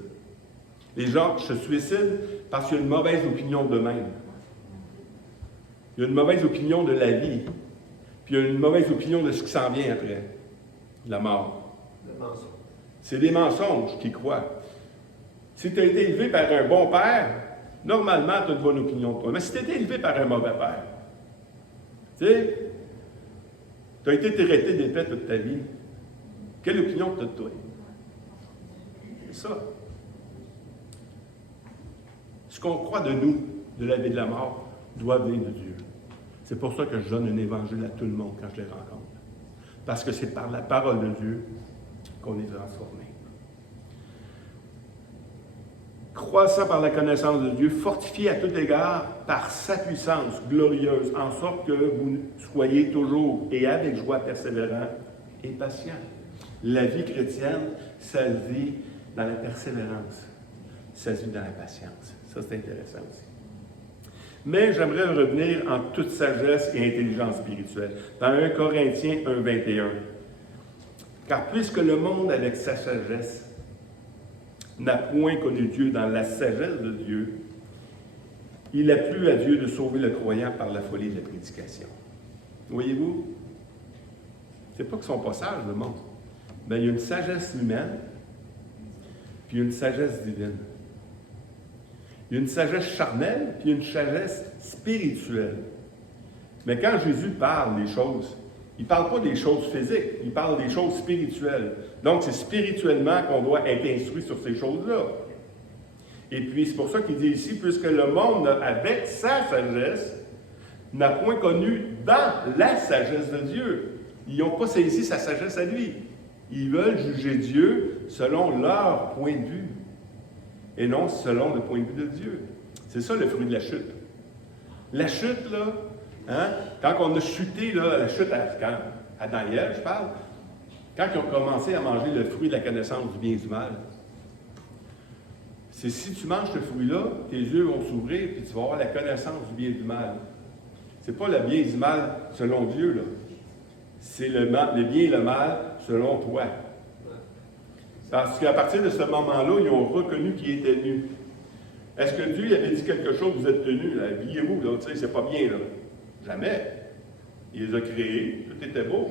Les gens se suicident parce qu'il y a une mauvaise opinion d'eux-mêmes. Il y a une mauvaise opinion de la vie, puis il y a une mauvaise opinion de ce qui s'en vient après, la mort. Le mensonge. C'est des mensonges qu'ils croient. Si tu as été élevé par un bon père, normalement, tu as une bonne opinion de toi. Mais si tu as été élevé par un mauvais père, tu sais, tu as été traité d'épais toute ta vie, quelle opinion tu as de toi? C'est ça. Ce qu'on croit de nous, de la vie et de la mort, doit venir de Dieu. C'est pour ça que je donne un évangile à tout le monde quand je les rencontre. Parce que c'est par la parole de Dieu qu'on est transformé. Croissant par la connaissance de Dieu, fortifié à tout égard par sa puissance glorieuse, en sorte que vous soyez toujours et avec joie persévérants et patients. La vie chrétienne, ça se vit dans la persévérance, ça se vit dans la patience. Ça, c'est intéressant aussi. Mais j'aimerais revenir en toute sagesse et intelligence spirituelle. Dans 1 Corinthiens 1, 21. Car puisque le monde, avec sa sagesse, n'a point connu Dieu dans la sagesse de Dieu, il a plu à Dieu de sauver le croyant par la folie de la prédication. Voyez-vous? C'est pas qu'ils sont pas sages, le monde. Mais il y a une sagesse humaine, puis une sagesse divine. Il y a une sagesse charnelle, puis une sagesse spirituelle. Mais quand Jésus parle des choses, Il ne parle pas des choses physiques, il parle des choses spirituelles. Donc, c'est spirituellement qu'on doit être instruit sur ces choses-là. Et puis, c'est pour ça qu'il dit ici, puisque le monde, avec sa sagesse, n'a point connu dans la sagesse de Dieu. Ils n'ont pas saisi sa sagesse à lui. Ils veulent juger Dieu selon leur point de vue, et non selon le point de vue de Dieu. C'est ça le fruit de la chute. La chute, là, hein, quand on a chuté, là, la chute quand Adam et Ève, je parle, quand ils ont commencé à manger le fruit de la connaissance du bien et du mal, c'est si tu manges ce fruit-là, tes yeux vont s'ouvrir et tu vas avoir la connaissance du bien et du mal. C'est pas le bien et du mal selon Dieu, là. C'est le bien et le mal selon toi. Parce qu'à partir de ce moment-là, ils ont reconnu qu'ils étaient nus. Est-ce que Dieu avait dit quelque chose, vous êtes tenus, habillez-vous, là, tu sais, c'est pas bien, là. Jamais. Il les a créés, tout était beau.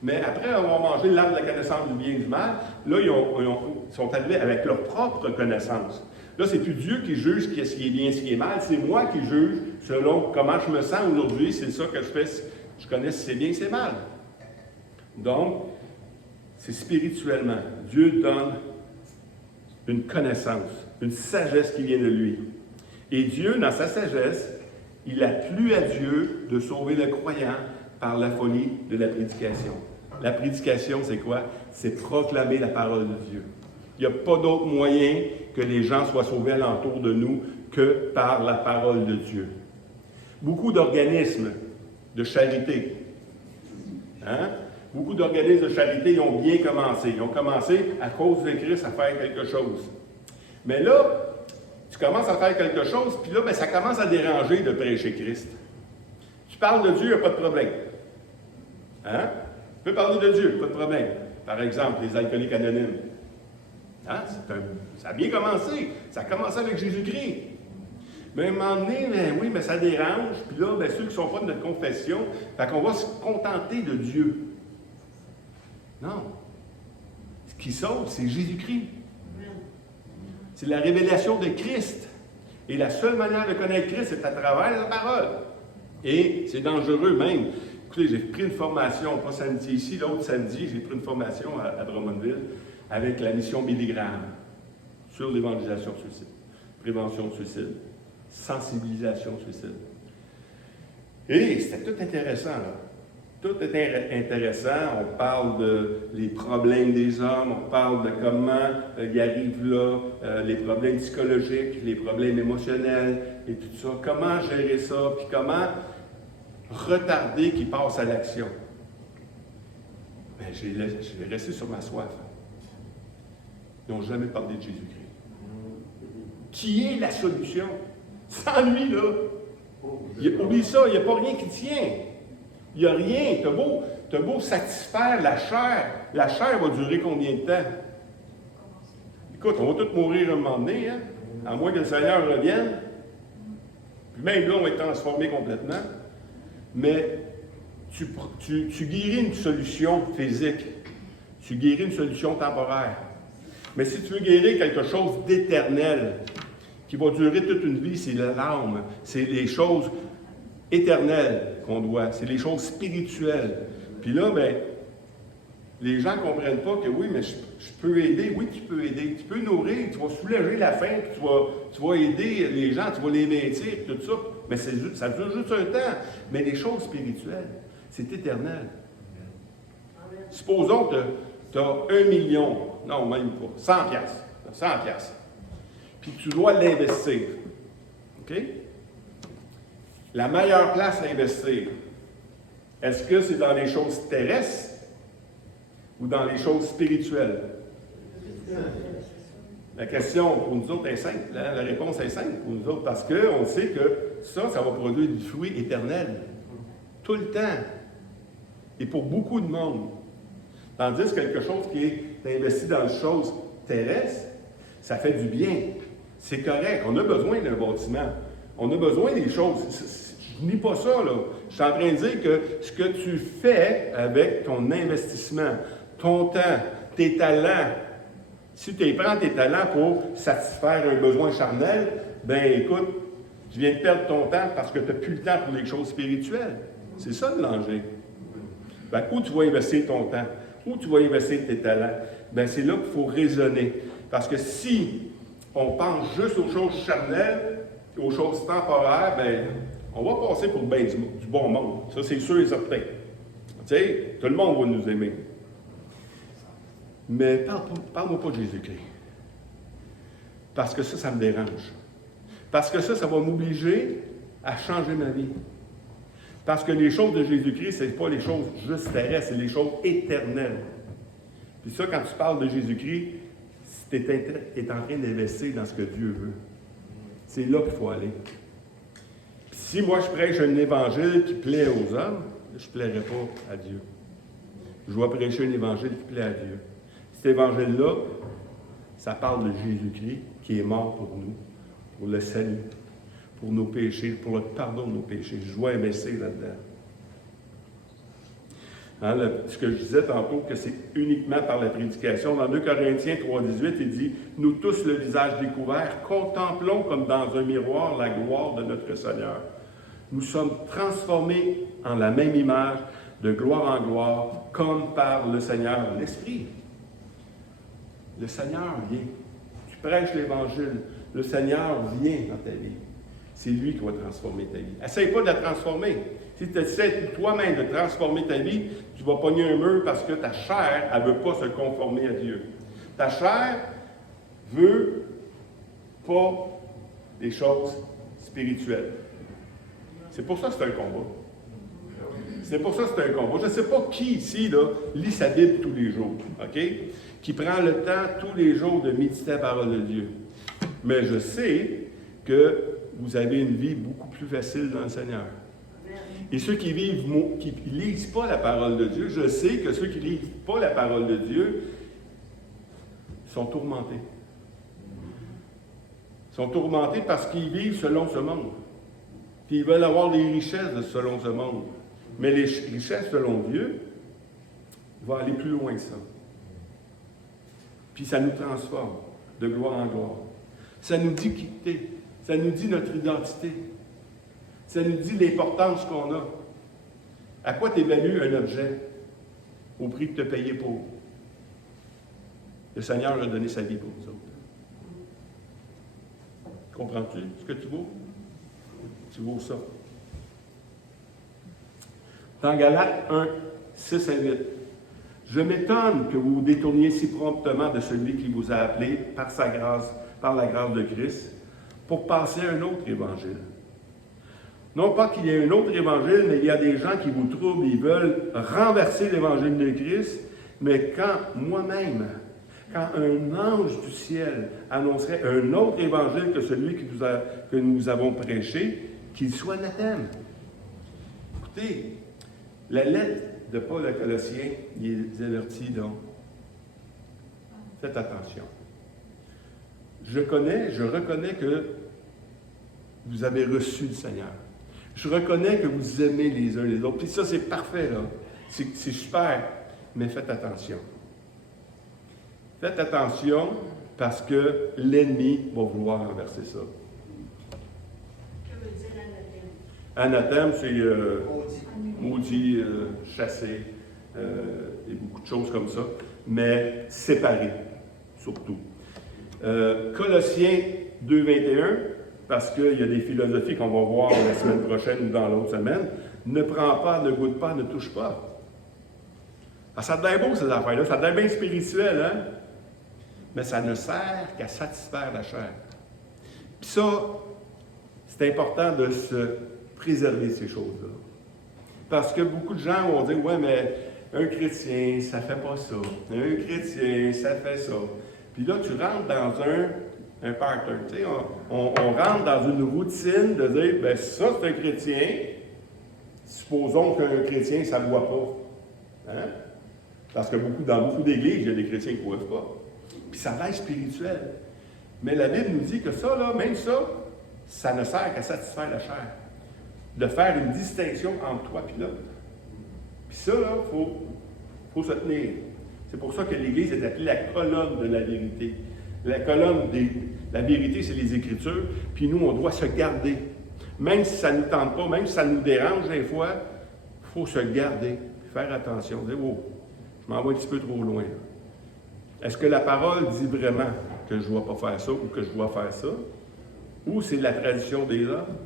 Mais après avoir mangé l'arbre de la connaissance du bien et du mal, là, ils sont arrivés avec leur propre connaissance. Là, c'est plus Dieu qui juge ce qui est bien, ce qui est mal, c'est moi qui juge selon comment je me sens aujourd'hui, c'est ça que je fais, je connais si c'est bien, si c'est mal. Donc, c'est spirituellement. Dieu donne une connaissance, une sagesse qui vient de lui. Et Dieu, dans sa sagesse, il a plu à Dieu de sauver le croyant par la folie de la prédication. La prédication, c'est quoi? C'est proclamer la parole de Dieu. Il n'y a pas d'autre moyen que les gens soient sauvés alentour de nous que par la parole de Dieu. Beaucoup d'organismes de charité, hein? Beaucoup d'organismes de charité, ils ont bien commencé. Ils ont commencé à cause de Christ à faire quelque chose. Mais là, tu commences à faire quelque chose, puis là, bien, ça commence à déranger de prêcher Christ. Tu parles de Dieu, il n'y a pas de problème. Hein? Tu peux parler de Dieu, pas de problème. Par exemple, les alcooliques anonymes. Hein? Ça a bien commencé. Ça a commencé avec Jésus-Christ. Mais à un moment donné, ben oui, mais ça dérange. Puis là, ben, ceux qui ne sont pas de notre confession, fait qu'on va se contenter de Dieu. Non. Ce qui sauve, c'est Jésus-Christ. C'est la révélation de Christ. Et la seule manière de connaître Christ, c'est à travers la parole. Et c'est dangereux même. Écoutez, j'ai pris une formation, pas samedi ici, l'autre samedi, j'ai pris une formation à Drummondville avec la mission Billy Graham sur l'évangélisation de suicide, prévention de suicide, sensibilisation de suicide. Et c'était tout intéressant, là. Tout est intéressant. On parle des problèmes des hommes, on parle de comment ils arrivent là, les problèmes psychologiques, les problèmes émotionnels et tout ça. Comment gérer ça, puis comment retarder qu'ils passent à l'action. Ben, j'ai resté sur ma soif. Ils n'ont jamais parlé de Jésus-Christ. Qui est la solution? Sans lui, là. Oublie ça, il n'y a pas rien qui tient. Il n'y a rien. T'as beau satisfaire la chair. La chair va durer combien de temps? Écoute, on va tous mourir un moment donné, hein? À moins que le Seigneur revienne. Puis même là, on va être transformé complètement. Mais tu guéris une solution physique. Tu guéris une solution temporaire. Mais si tu veux guérir quelque chose d'éternel, qui va durer toute une vie, c'est l'âme. C'est les choses éternelles qu'on doit. C'est les choses spirituelles. Puis là, bien, les gens ne comprennent pas que oui, mais je peux aider. Oui, tu peux aider. Tu peux nourrir, tu vas soulager la faim, puis tu vas aider les gens, tu vas les maintenir, tout ça. Mais ça dure juste un temps. Mais les choses spirituelles, c'est éternel. Supposons que tu as 1 million, non, même pas, 100 piastres. 100 piastres. Puis tu dois l'investir. OK? La meilleure place à investir, est-ce que c'est dans les choses terrestres ou dans les choses spirituelles? La question pour nous autres est simple. La réponse est simple pour nous autres parce qu'on sait que ça va produire du fruit éternel. Tout le temps. Et pour beaucoup de monde. Tandis que quelque chose qui est investi dans les choses terrestres, ça fait du bien. C'est correct. On a besoin d'un bâtiment. On a besoin des choses. Je ne nie pas ça, là. Je suis en train de dire que ce que tu fais avec ton investissement, ton temps, tes talents, si tu prends tes talents pour satisfaire un besoin charnel, bien, écoute, tu viens de perdre ton temps parce que tu n'as plus le temps pour les choses spirituelles. C'est ça le danger. Ben, où tu vas investir ton temps? Où tu vas investir tes talents? Ben, c'est là qu'il faut raisonner. Parce que si on pense juste aux choses charnelles, aux choses temporaires, ben, on va passer pour ben du bon monde. Ça, c'est sûr et certain. Tu sais, tout le monde va nous aimer. Mais parle-moi pas de Jésus-Christ. Parce que ça me dérange. Parce que ça va m'obliger à changer ma vie. Parce que les choses de Jésus-Christ, ce n'est pas les choses juste terrestres, c'est les choses éternelles. Puis ça, quand tu parles de Jésus-Christ, tu es en train d'investir dans ce que Dieu veut. C'est là qu'il faut aller. Puis si moi, je prêche un évangile qui plaît aux hommes, je ne plairai pas à Dieu. Je dois prêcher un évangile qui plaît à Dieu. Cet évangile-là, ça parle de Jésus-Christ qui est mort pour nous, pour le salut, pour nos péchés, pour le pardon de nos péchés. Je dois investir là-dedans. Hein, ce que je disais tantôt, que c'est uniquement par la prédication. Dans 2 Corinthiens 3,18, il dit « Nous tous, le visage découvert, contemplons comme dans un miroir la gloire de notre Seigneur. Nous sommes transformés en la même image, de gloire en gloire, comme par le Seigneur, l'Esprit. » Le Seigneur vient. Tu prêches l'Évangile. Le Seigneur vient dans ta vie. C'est lui qui va transformer ta vie. Essaye pas de la transformer. Si tu essaies toi-même de transformer ta vie, tu vas pogner un mur parce que ta chair, elle ne veut pas se conformer à Dieu. Ta chair veut pas des choses spirituelles. C'est pour ça que c'est un combat. C'est pour ça que c'est un combat. Je ne sais pas qui ici là, lit sa Bible tous les jours, OK? Qui prend le temps tous les jours de méditer la parole de Dieu. Mais je sais que vous avez une vie beaucoup plus facile dans le Seigneur. Et ceux qui ne lisent pas la parole de Dieu, je sais que ceux qui ne lisent pas la parole de Dieu sont tourmentés. Ils sont tourmentés parce qu'ils vivent selon ce monde. Puis ils veulent avoir les richesses selon ce monde. Mais les richesses selon Dieu vont aller plus loin que ça. Puis ça nous transforme de gloire en gloire. Ça nous dit qui t'es. Ça nous dit notre identité. Ça nous dit l'importance qu'on a. À quoi tu évalues un objet? Au prix de te payer pour. Le Seigneur a donné sa vie pour nous autres. Comprends-tu ce que tu vaux? Tu vaux ça. Dans Galates 1, 6 à 8. Je m'étonne que vous vous détourniez si promptement de celui qui vous a appelé par sa grâce, par la grâce de Christ, pour passer à un autre évangile. Non pas qu'il y ait un autre évangile, mais il y a des gens qui vous troublent, ils veulent renverser l'évangile de Christ, mais quand moi-même, quand un ange du ciel annoncerait un autre évangile que celui que nous avons prêché, qu'il soit anathème. Écoutez, la lettre de Paul à Colossiens, il les avertit donc. Faites attention. Je reconnais que vous avez reçu le Seigneur. Je reconnais que vous aimez les uns les autres. Puis ça, c'est parfait, là. C'est super. Mais faites attention. Faites attention parce que l'ennemi va vouloir renverser ça. Que veut dire anathème? Anathème, c'est maudit, chassé, et beaucoup de choses comme ça. Mais séparé, surtout. Colossiens 2,21, parce qu'il y a des philosophies qu'on va voir la semaine prochaine ou dans l'autre semaine. Ne prends pas, ne goûte pas, ne touche pas. Ah, ça devient beau, ces affaires-là. Ça devient bien spirituel, hein? Mais ça ne sert qu'à satisfaire la chair. Puis ça, c'est important de se préserver ces choses-là. Parce que beaucoup de gens vont dire, ouais, mais un chrétien, ça fait pas ça. Un chrétien, ça fait ça. Puis là, tu rentres dans un pattern. Tu sais, on rentre dans une routine de dire, ben ça, c'est un chrétien. Supposons qu'un chrétien, ça ne boit pas. Hein? Parce que dans beaucoup d'églises, il y a des chrétiens qui ne boivent pas. Puis ça va être spirituel. Mais la Bible nous dit que ça, là, même ça, ça ne sert qu'à satisfaire la chair. De faire une distinction entre toi et l'autre. Puis ça, là, il faut se tenir. C'est pour ça que l'Église est appelée la colonne de la vérité. La colonne de la vérité, c'est les Écritures. Puis nous, on doit se garder. Même si ça ne nous tente pas, même si ça nous dérange des fois, il faut se garder, faire attention, dire, oh, je m'en vais un petit peu trop loin. Est-ce que la parole dit vraiment que je ne dois pas faire ça ou que je dois faire ça? Ou c'est la tradition des hommes?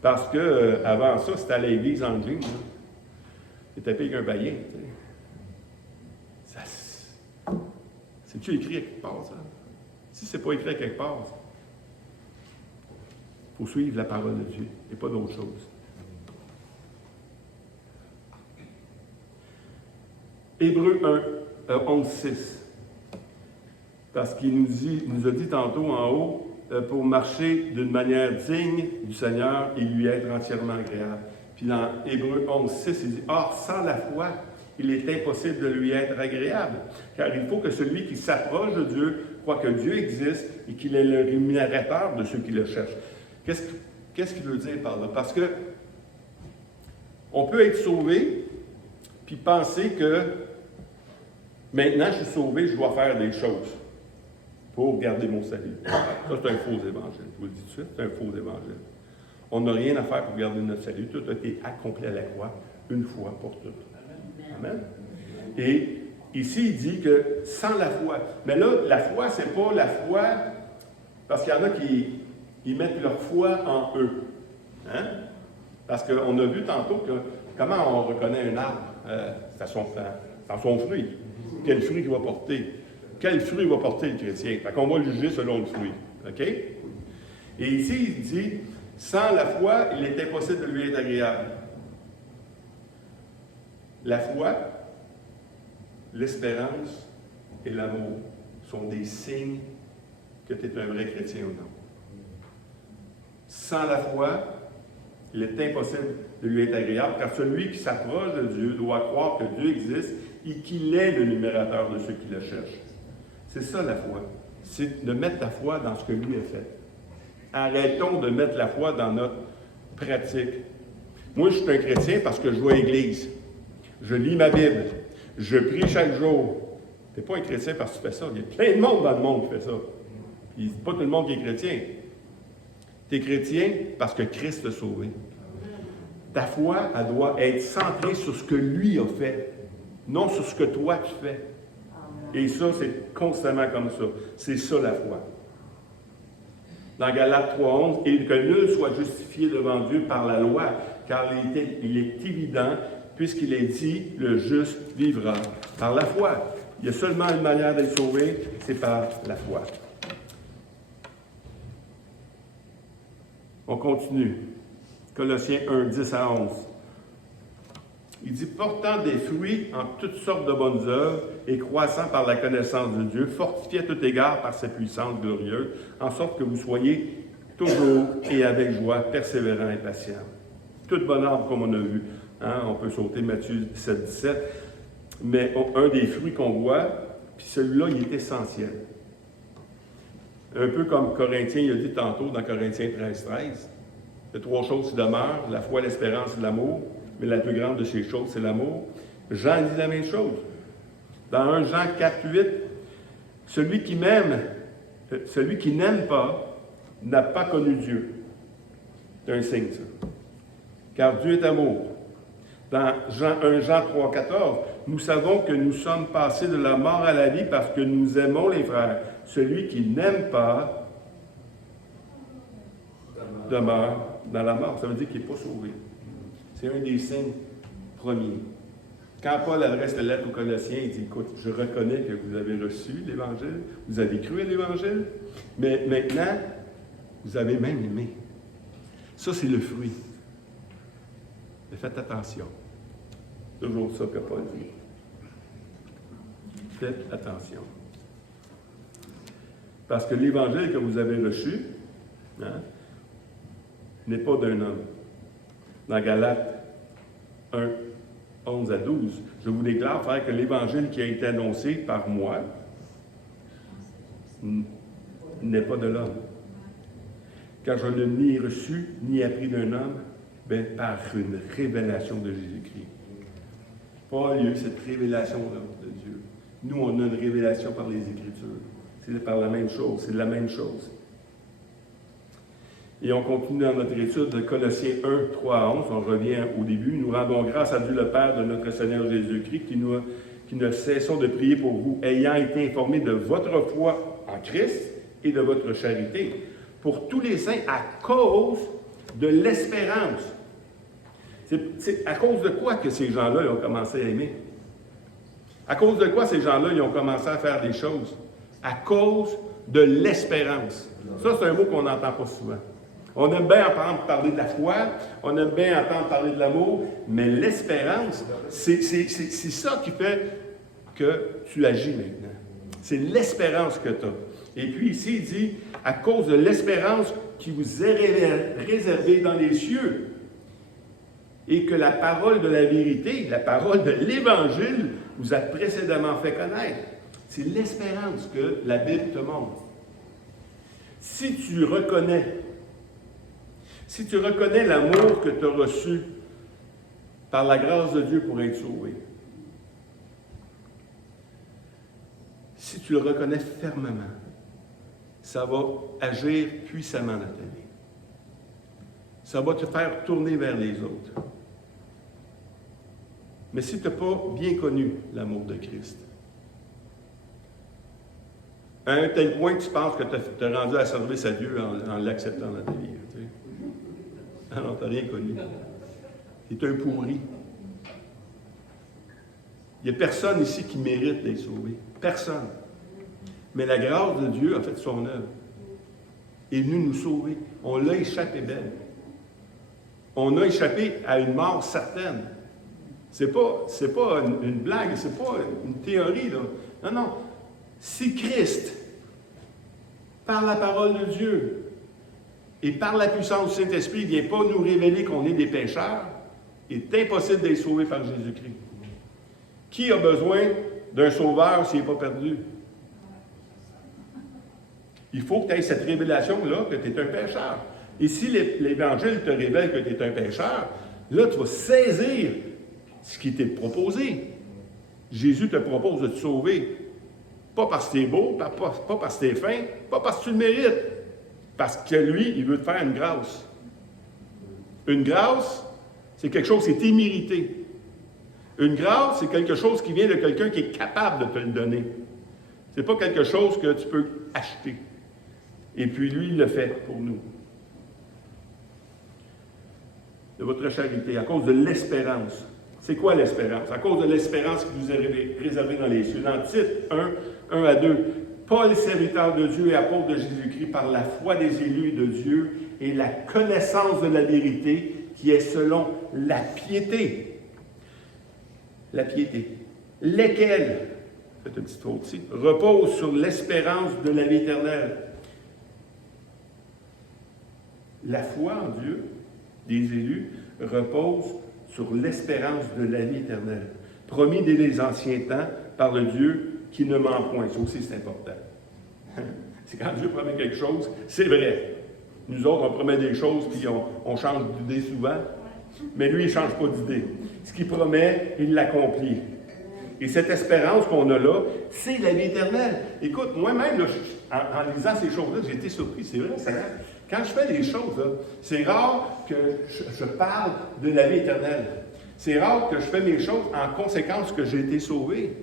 Parce que avant ça, c'était à l'église en jean. Il était payé qu'un païen. C'est-tu écrit à quelque part, ça? Si ce n'est pas écrit à quelque part, il faut suivre la parole de Dieu et pas d'autre chose. Hébreux 11, 6. Parce qu'il nous a dit tantôt en haut, pour marcher d'une manière digne du Seigneur et lui être entièrement agréable. Puis dans Hébreux 11, 6, il dit, « Or, sans la foi, il est impossible de lui être agréable, car il faut que celui qui s'approche de Dieu croit que Dieu existe et qu'il est le rémunérateur de ceux qui le cherchent. » Qu'est-ce qu'il veut dire par là? Parce que on peut être sauvé puis penser que maintenant je suis sauvé, je dois faire des choses pour garder mon salut. Ça, c'est un faux évangile. Je vous le dis tout de suite, c'est un faux évangile. On n'a rien à faire pour garder notre salut. Tout a été accompli à la croix, une fois pour toutes. Amen. Et ici, il dit que sans la foi. Mais là, la foi, c'est pas la foi, parce qu'il y en a qui mettent leur foi en eux. Hein? Parce qu'on a vu tantôt que comment on reconnaît un arbre? C'est à son fruit. Quel fruit il va porter? Quel fruit va porter le chrétien? Fait qu'on va le juger selon le fruit. OK? Et ici, il dit, sans la foi, il est impossible de lui être agréable. La foi, l'espérance et l'amour sont des signes que tu es un vrai chrétien ou non. Sans la foi, il est impossible de lui être agréable, car celui qui s'approche de Dieu doit croire que Dieu existe et qu'il est le numérateur de ceux qui le cherchent. C'est ça la foi. C'est de mettre la foi dans ce que lui a fait. Arrêtons de mettre la foi dans notre pratique. Moi, je suis un chrétien parce que je vais à l'église. Je lis ma Bible. Je prie chaque jour. Tu n'es pas un chrétien parce que tu fais ça. Il y a plein de monde dans le monde qui fait ça. Puis, c'est pas tout le monde qui est chrétien. Tu es chrétien parce que Christ t'a sauvé. Ta foi, elle doit être centrée sur ce que lui a fait, non sur ce que toi tu fais. Et ça, c'est constamment comme ça. C'est ça la foi. Dans Galates 3:11, et que nul soit justifié devant Dieu par la loi, car il est évident, puisqu'il est dit, le juste vivra par la foi. Il y a seulement une manière d'être sauvé, c'est par la foi. On continue. Colossiens 1, 10 à 11. Il dit, portant des fruits en toutes sortes de bonnes œuvres et croissant par la connaissance de Dieu, fortifié à tout égard par sa puissance glorieuse, en sorte que vous soyez toujours et avec joie, persévérants et patients. Toute bonne œuvre, comme on a vu. Hein? On peut sauter Matthieu 7, 17. Mais un des fruits qu'on voit, puis celui-là, il est essentiel. Un peu comme Corinthiens, il a dit tantôt dans Corinthiens 13, 13. Il y a trois choses qui demeurent, la foi, l'espérance et l'amour. Mais la plus grande de ces choses, c'est l'amour. Jean dit la même chose. Dans 1 Jean 4, 8, celui qui n'aime pas, n'a pas connu Dieu. C'est un signe, ça. Car Dieu est amour. Dans 1 Jean 3, 14, nous savons que nous sommes passés de la mort à la vie parce que nous aimons les frères. Celui qui n'aime pas demeure dans la mort. Ça veut dire qu'il n'est pas sauvé. C'est un des signes premiers. Quand Paul adresse la lettre aux Colossiens, il dit, écoute, je reconnais que vous avez reçu l'Évangile, vous avez cru à l'Évangile, mais maintenant, vous avez même aimé. Ça, c'est le fruit. Mais faites attention. C'est toujours ça que Paul dit. Faites attention. Parce que l'Évangile que vous avez reçu, n'est pas d'un homme. Dans Galates 1, 11 à 12, je vous déclare, frère, que l'Évangile qui a été annoncé par moi n'est pas de l'homme. Car je ne l'ai reçu ni appris d'un homme, mais par une révélation de Jésus-Christ. Paul, il y a eu cette révélation-là de Dieu. Nous, on a une révélation par les Écritures. C'est par la même chose, c'est la même chose. Et on continue dans notre étude de Colossiens 1, 3 à 11. On revient au début. Nous rendons grâce à Dieu le Père de notre Seigneur Jésus-Christ qui ne cessons de prier pour vous, ayant été informés de votre foi en Christ et de votre charité, pour tous les saints à cause de l'espérance. C'est à cause de quoi que ces gens-là ont commencé à aimer? À cause de quoi ces gens-là ils ont commencé à faire des choses? À cause de l'espérance. Ça, c'est un mot qu'on n'entend pas souvent. On aime bien entendre parler de la foi, on aime bien entendre parler de l'amour, mais l'espérance, c'est ça qui fait que tu agis maintenant. C'est l'espérance que tu as. Et puis ici, il dit, à cause de l'espérance qui vous est réservée dans les cieux, et que la parole de la vérité, la parole de l'Évangile, vous a précédemment fait connaître. C'est l'espérance que la Bible te montre. Si tu reconnais l'amour que tu as reçu par la grâce de Dieu pour être sauvé, si tu le reconnais fermement, ça va agir puissamment dans ta vie. Ça va te faire tourner vers les autres. Mais si tu n'as pas bien connu l'amour de Christ, à un tel point que tu penses que tu as rendu à service à Dieu en l'acceptant dans ta vie. Tu sais. Ah non, tu n'as rien connu. Tu es un pourri. Il n'y a personne ici qui mérite d'être sauvé. Personne. Mais la grâce de Dieu a fait son œuvre. Il est venu nous sauver. On l'a échappé belle. On a échappé à une mort certaine. C'est pas une blague, c'est pas une théorie, là. Non, non. Si Christ, par la parole de Dieu et par la puissance du Saint-Esprit, ne vient pas nous révéler qu'on est des pécheurs, il est impossible d'être sauvé par Jésus-Christ. Qui a besoin d'un sauveur s'il n'est pas perdu? Il faut que tu aies cette révélation-là que tu es un pécheur. Et si l'Évangile te révèle que tu es un pécheur, là, tu vas saisir ce qui t'est proposé. Jésus te propose de te sauver. Pas parce que tu es beau, pas parce que tu es fin, pas parce que tu le mérites. Parce que lui, il veut te faire une grâce. Une grâce, c'est quelque chose qui est immérité. Une grâce, c'est quelque chose qui vient de quelqu'un qui est capable de te le donner. Ce n'est pas quelque chose que tu peux acheter. Et puis lui, il le fait pour nous. De votre charité, à cause de l'espérance. C'est quoi l'espérance? À cause de l'espérance qui vous est réservée dans les cieux. Dans Tite 1 à 2, Paul, serviteur de Dieu et apôtre de Jésus-Christ, par la foi des élus de Dieu et la connaissance de la vérité qui est selon la piété. La piété. Lesquels, faites une petite faute ici, reposent sur l'espérance de la vie éternelle. La foi en Dieu des élus repose sur l'espérance de la vie éternelle, promis dès les anciens temps par le Dieu qui ne ment point. Ça aussi, c'est important. C'est quand Dieu promet quelque chose, c'est vrai. Nous autres, on promet des choses, puis on change d'idée souvent, mais lui, il ne change pas d'idée. Ce qu'il promet, il l'accomplit. Et cette espérance qu'on a là, c'est la vie éternelle. Écoute, moi-même, là, en lisant ces choses-là, j'ai été surpris. C'est vrai, ça. Quand je fais des choses, là, c'est rare que je parle de la vie éternelle. C'est rare que je fais mes choses en conséquence que j'ai été sauvé.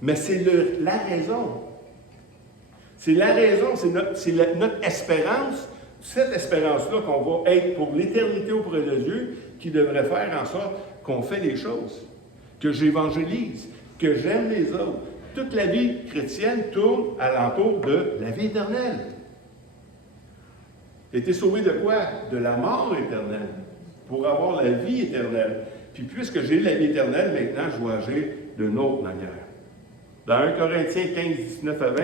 Mais c'est la raison. C'est la raison, c'est notre espérance, cette espérance-là qu'on va être pour l'éternité auprès de Dieu, qui devrait faire en sorte qu'on fait des choses, que j'évangélise, que j'aime les autres. Toute la vie chrétienne tourne alentour de la vie éternelle. Tu as été sauvé de quoi? De la mort éternelle, pour avoir la vie éternelle. Puis puisque j'ai la vie éternelle, maintenant, je dois agir d'une autre manière. Dans 1 Corinthiens 15, 19 à 20,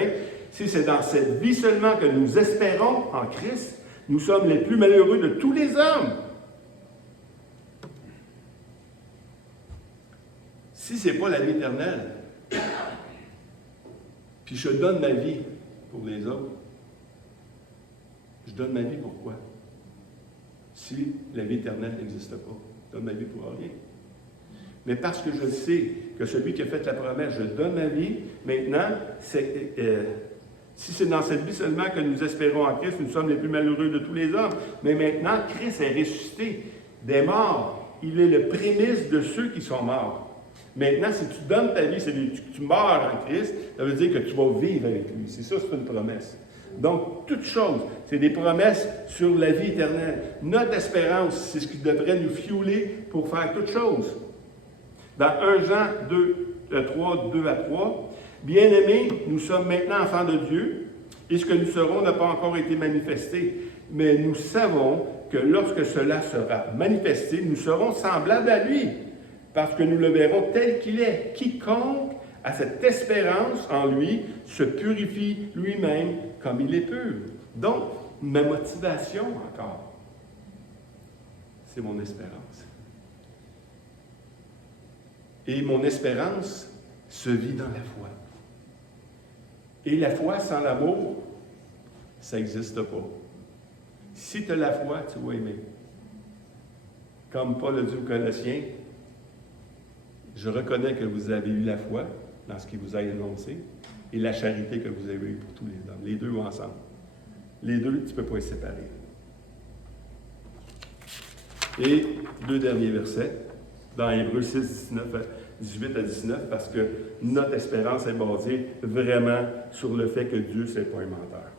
si c'est dans cette vie seulement que nous espérons en Christ, nous sommes les plus malheureux de tous les hommes. Si ce n'est pas la vie éternelle, puis je donne ma vie pour les autres, je donne ma vie pour quoi? Si la vie éternelle n'existe pas, je donne ma vie pour rien. Mais parce que je sais que celui qui a fait la promesse, je donne ma vie, maintenant, Si c'est dans cette vie seulement que nous espérons en Christ, nous sommes les plus malheureux de tous les hommes. Mais maintenant, Christ est ressuscité des morts. Il est le prémisse de ceux qui sont morts. Maintenant, si tu donnes ta vie, tu meurs en Christ, ça veut dire que tu vas vivre avec lui. C'est ça, c'est une promesse. Donc, toutes choses, c'est des promesses sur la vie éternelle. Notre espérance, c'est ce qui devrait nous fiouler pour faire toutes choses. Dans 1 Jean 3, 2 à 3, « Bien-aimés, nous sommes maintenant enfants de Dieu, et ce que nous serons n'a pas encore été manifesté. Mais nous savons que lorsque cela sera manifesté, nous serons semblables à lui, parce que nous le verrons tel qu'il est. Quiconque a cette espérance en lui se purifie lui-même comme il est pur. » Donc, ma motivation encore, c'est mon espérance. Et mon espérance se vit dans la foi. Et la foi sans l'amour, ça n'existe pas. Si tu as la foi, tu vas aimer. Comme Paul a dit aux Colossiens, je reconnais que vous avez eu la foi dans ce qui vous a annoncé et la charité que vous avez eue pour tous les hommes. Les deux ensemble. Les deux, tu ne peux pas les séparer. Et deux derniers versets, dans Hébreux 6, 18 à 19, parce que notre espérance est basée vraiment sur le fait que Dieu, ce n'est pas un menteur.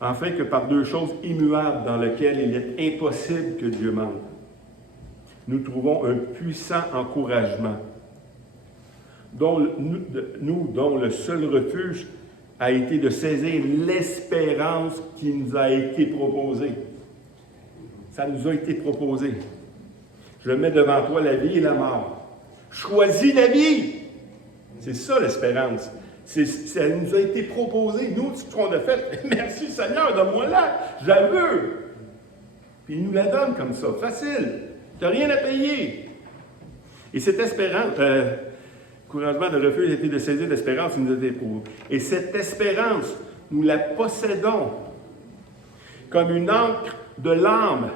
Afin que par deux choses immuables dans lesquelles il est impossible que Dieu mente, nous trouvons un puissant encouragement, dont le seul refuge a été de saisir l'espérance qui nous a été proposée. Ça nous a été proposé. Je mets devant toi la vie et la mort. Choisis la vie! C'est ça l'espérance. Ça nous a été proposé. Nous, ce qu'on a fait, merci Seigneur, donne-moi-la, je la veux. Puis il nous la donne comme ça, facile. Tu n'as rien à payer. Et cette espérance, encouragement de refuge a été de saisir l'espérance qui nous a été proposée. Et cette espérance, nous la possédons comme une encre de l'âme,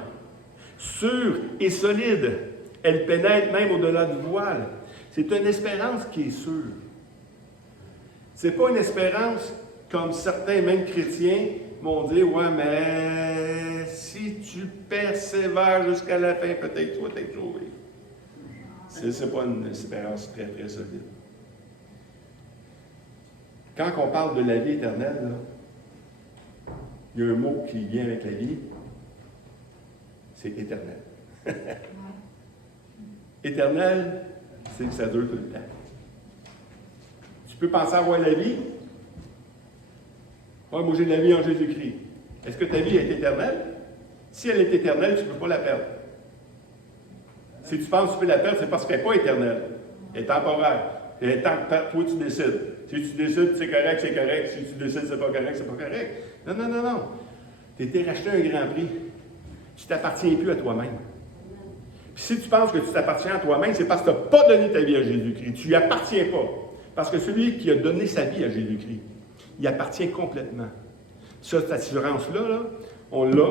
sûre et solide. Elle pénètre même au-delà du voile. C'est une espérance qui est sûre. Ce n'est pas une espérance comme certains, même chrétiens, m'ont dit « Ouais, mais si tu persévères jusqu'à la fin, peut-être tu vas t'être sauvé. » Ce n'est pas une espérance très, très solide. Quand on parle de la vie éternelle, là, il y a un mot qui vient avec la vie, c'est éternel. Éternel, c'est que ça dure tout le temps. Tu peux penser avoir la vie. Ouais, moi j'ai la vie en Jésus-Christ. Est-ce que ta vie est éternelle? Si elle est éternelle, tu ne peux pas la perdre. Si tu penses que tu peux la perdre, c'est parce qu'elle n'est pas éternelle. Elle est temporaire. Et tant que toi, tu décides. Si tu décides c'est correct, c'est correct. Si tu décides c'est pas correct, c'est pas correct. Non, non, non, non. Tu as été racheté un grand prix. Tu ne t'appartiens plus à toi-même. Puis si tu penses que tu t'appartiens à toi-même, c'est parce que tu n'as pas donné ta vie à Jésus-Christ. Tu n'y appartiens pas. Parce que celui qui a donné sa vie à Jésus-Christ, il appartient complètement. Ça, cette assurance-là, là, on l'a,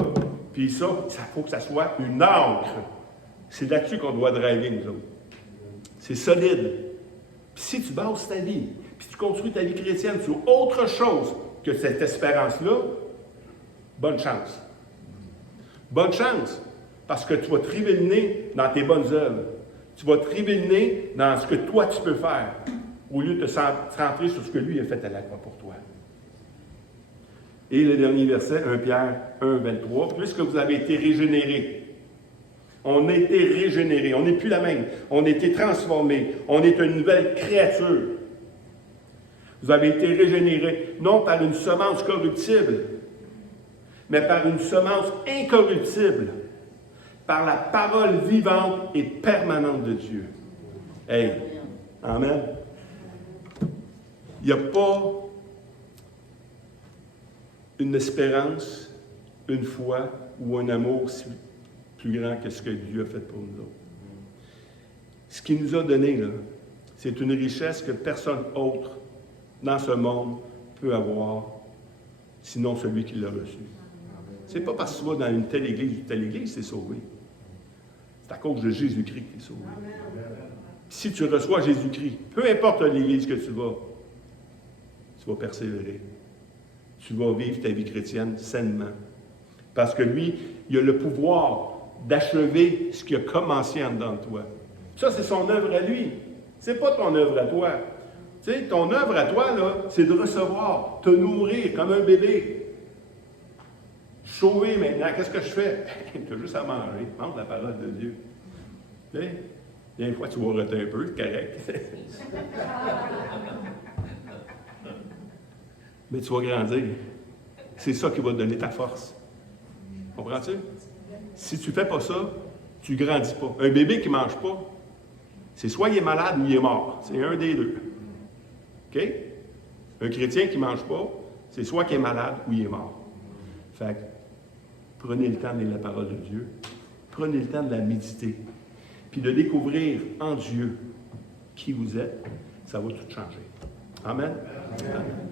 puis ça, il faut que ça soit une encre. C'est là-dessus qu'on doit driver, nous autres. C'est solide. Puis si tu bases ta vie, puis tu construis ta vie chrétienne sur autre chose que cette espérance-là, bonne chance. Bonne chance, parce que tu vas te river le nez dans tes bonnes œuvres. Tu vas te river le nez dans ce que toi tu peux faire, au lieu de te centrer sur ce que lui a fait à la croix pour toi. Et le dernier verset, 1 Pierre 1, 23, « Puisque vous avez été régénérés, on a été régénérés, on n'est plus la même, on a été transformés, on est une nouvelle créature. Vous avez été régénérés, non par une semence corruptible, mais par une semence incorruptible, par la parole vivante et permanente de Dieu. » Hey, amen. Il n'y a pas une espérance, une foi ou un amour plus grand que ce que Dieu a fait pour nous autres. Ce qu'il nous a donné, là, c'est une richesse que personne autre dans ce monde peut avoir, sinon celui qui l'a reçu. C'est pas parce que tu vas dans une telle église, c'est sauvé. C'est à cause de Jésus-Christ que tu es sauvé. Si tu reçois Jésus-Christ, peu importe l'église que tu vas persévérer. tu vas vivre ta vie chrétienne sainement. Parce que lui, il a le pouvoir d'achever ce qui a commencé en dedans de toi. Ça, c'est son œuvre à lui. C'est pas ton œuvre à toi. Tu sais, ton œuvre à toi, là, c'est de recevoir, te nourrir comme un bébé. Sauver maintenant, qu'est-ce que je fais? Tu as juste à manger, mange la parole de Dieu. Tu sais, des fois, tu vas rater un peu, c'est correct. Mais tu vas grandir. C'est ça qui va te donner ta force. Comprends-tu? Si tu ne fais pas ça, tu ne grandis pas. Un bébé qui ne mange pas, c'est soit il est malade ou il est mort. C'est un des deux. OK? Un chrétien qui ne mange pas, c'est soit qu'il est malade ou il est mort. Fait que, prenez le temps de lire la parole de Dieu. Prenez le temps de la méditer. Puis de découvrir en Dieu qui vous êtes. Ça va tout changer. Amen. Amen.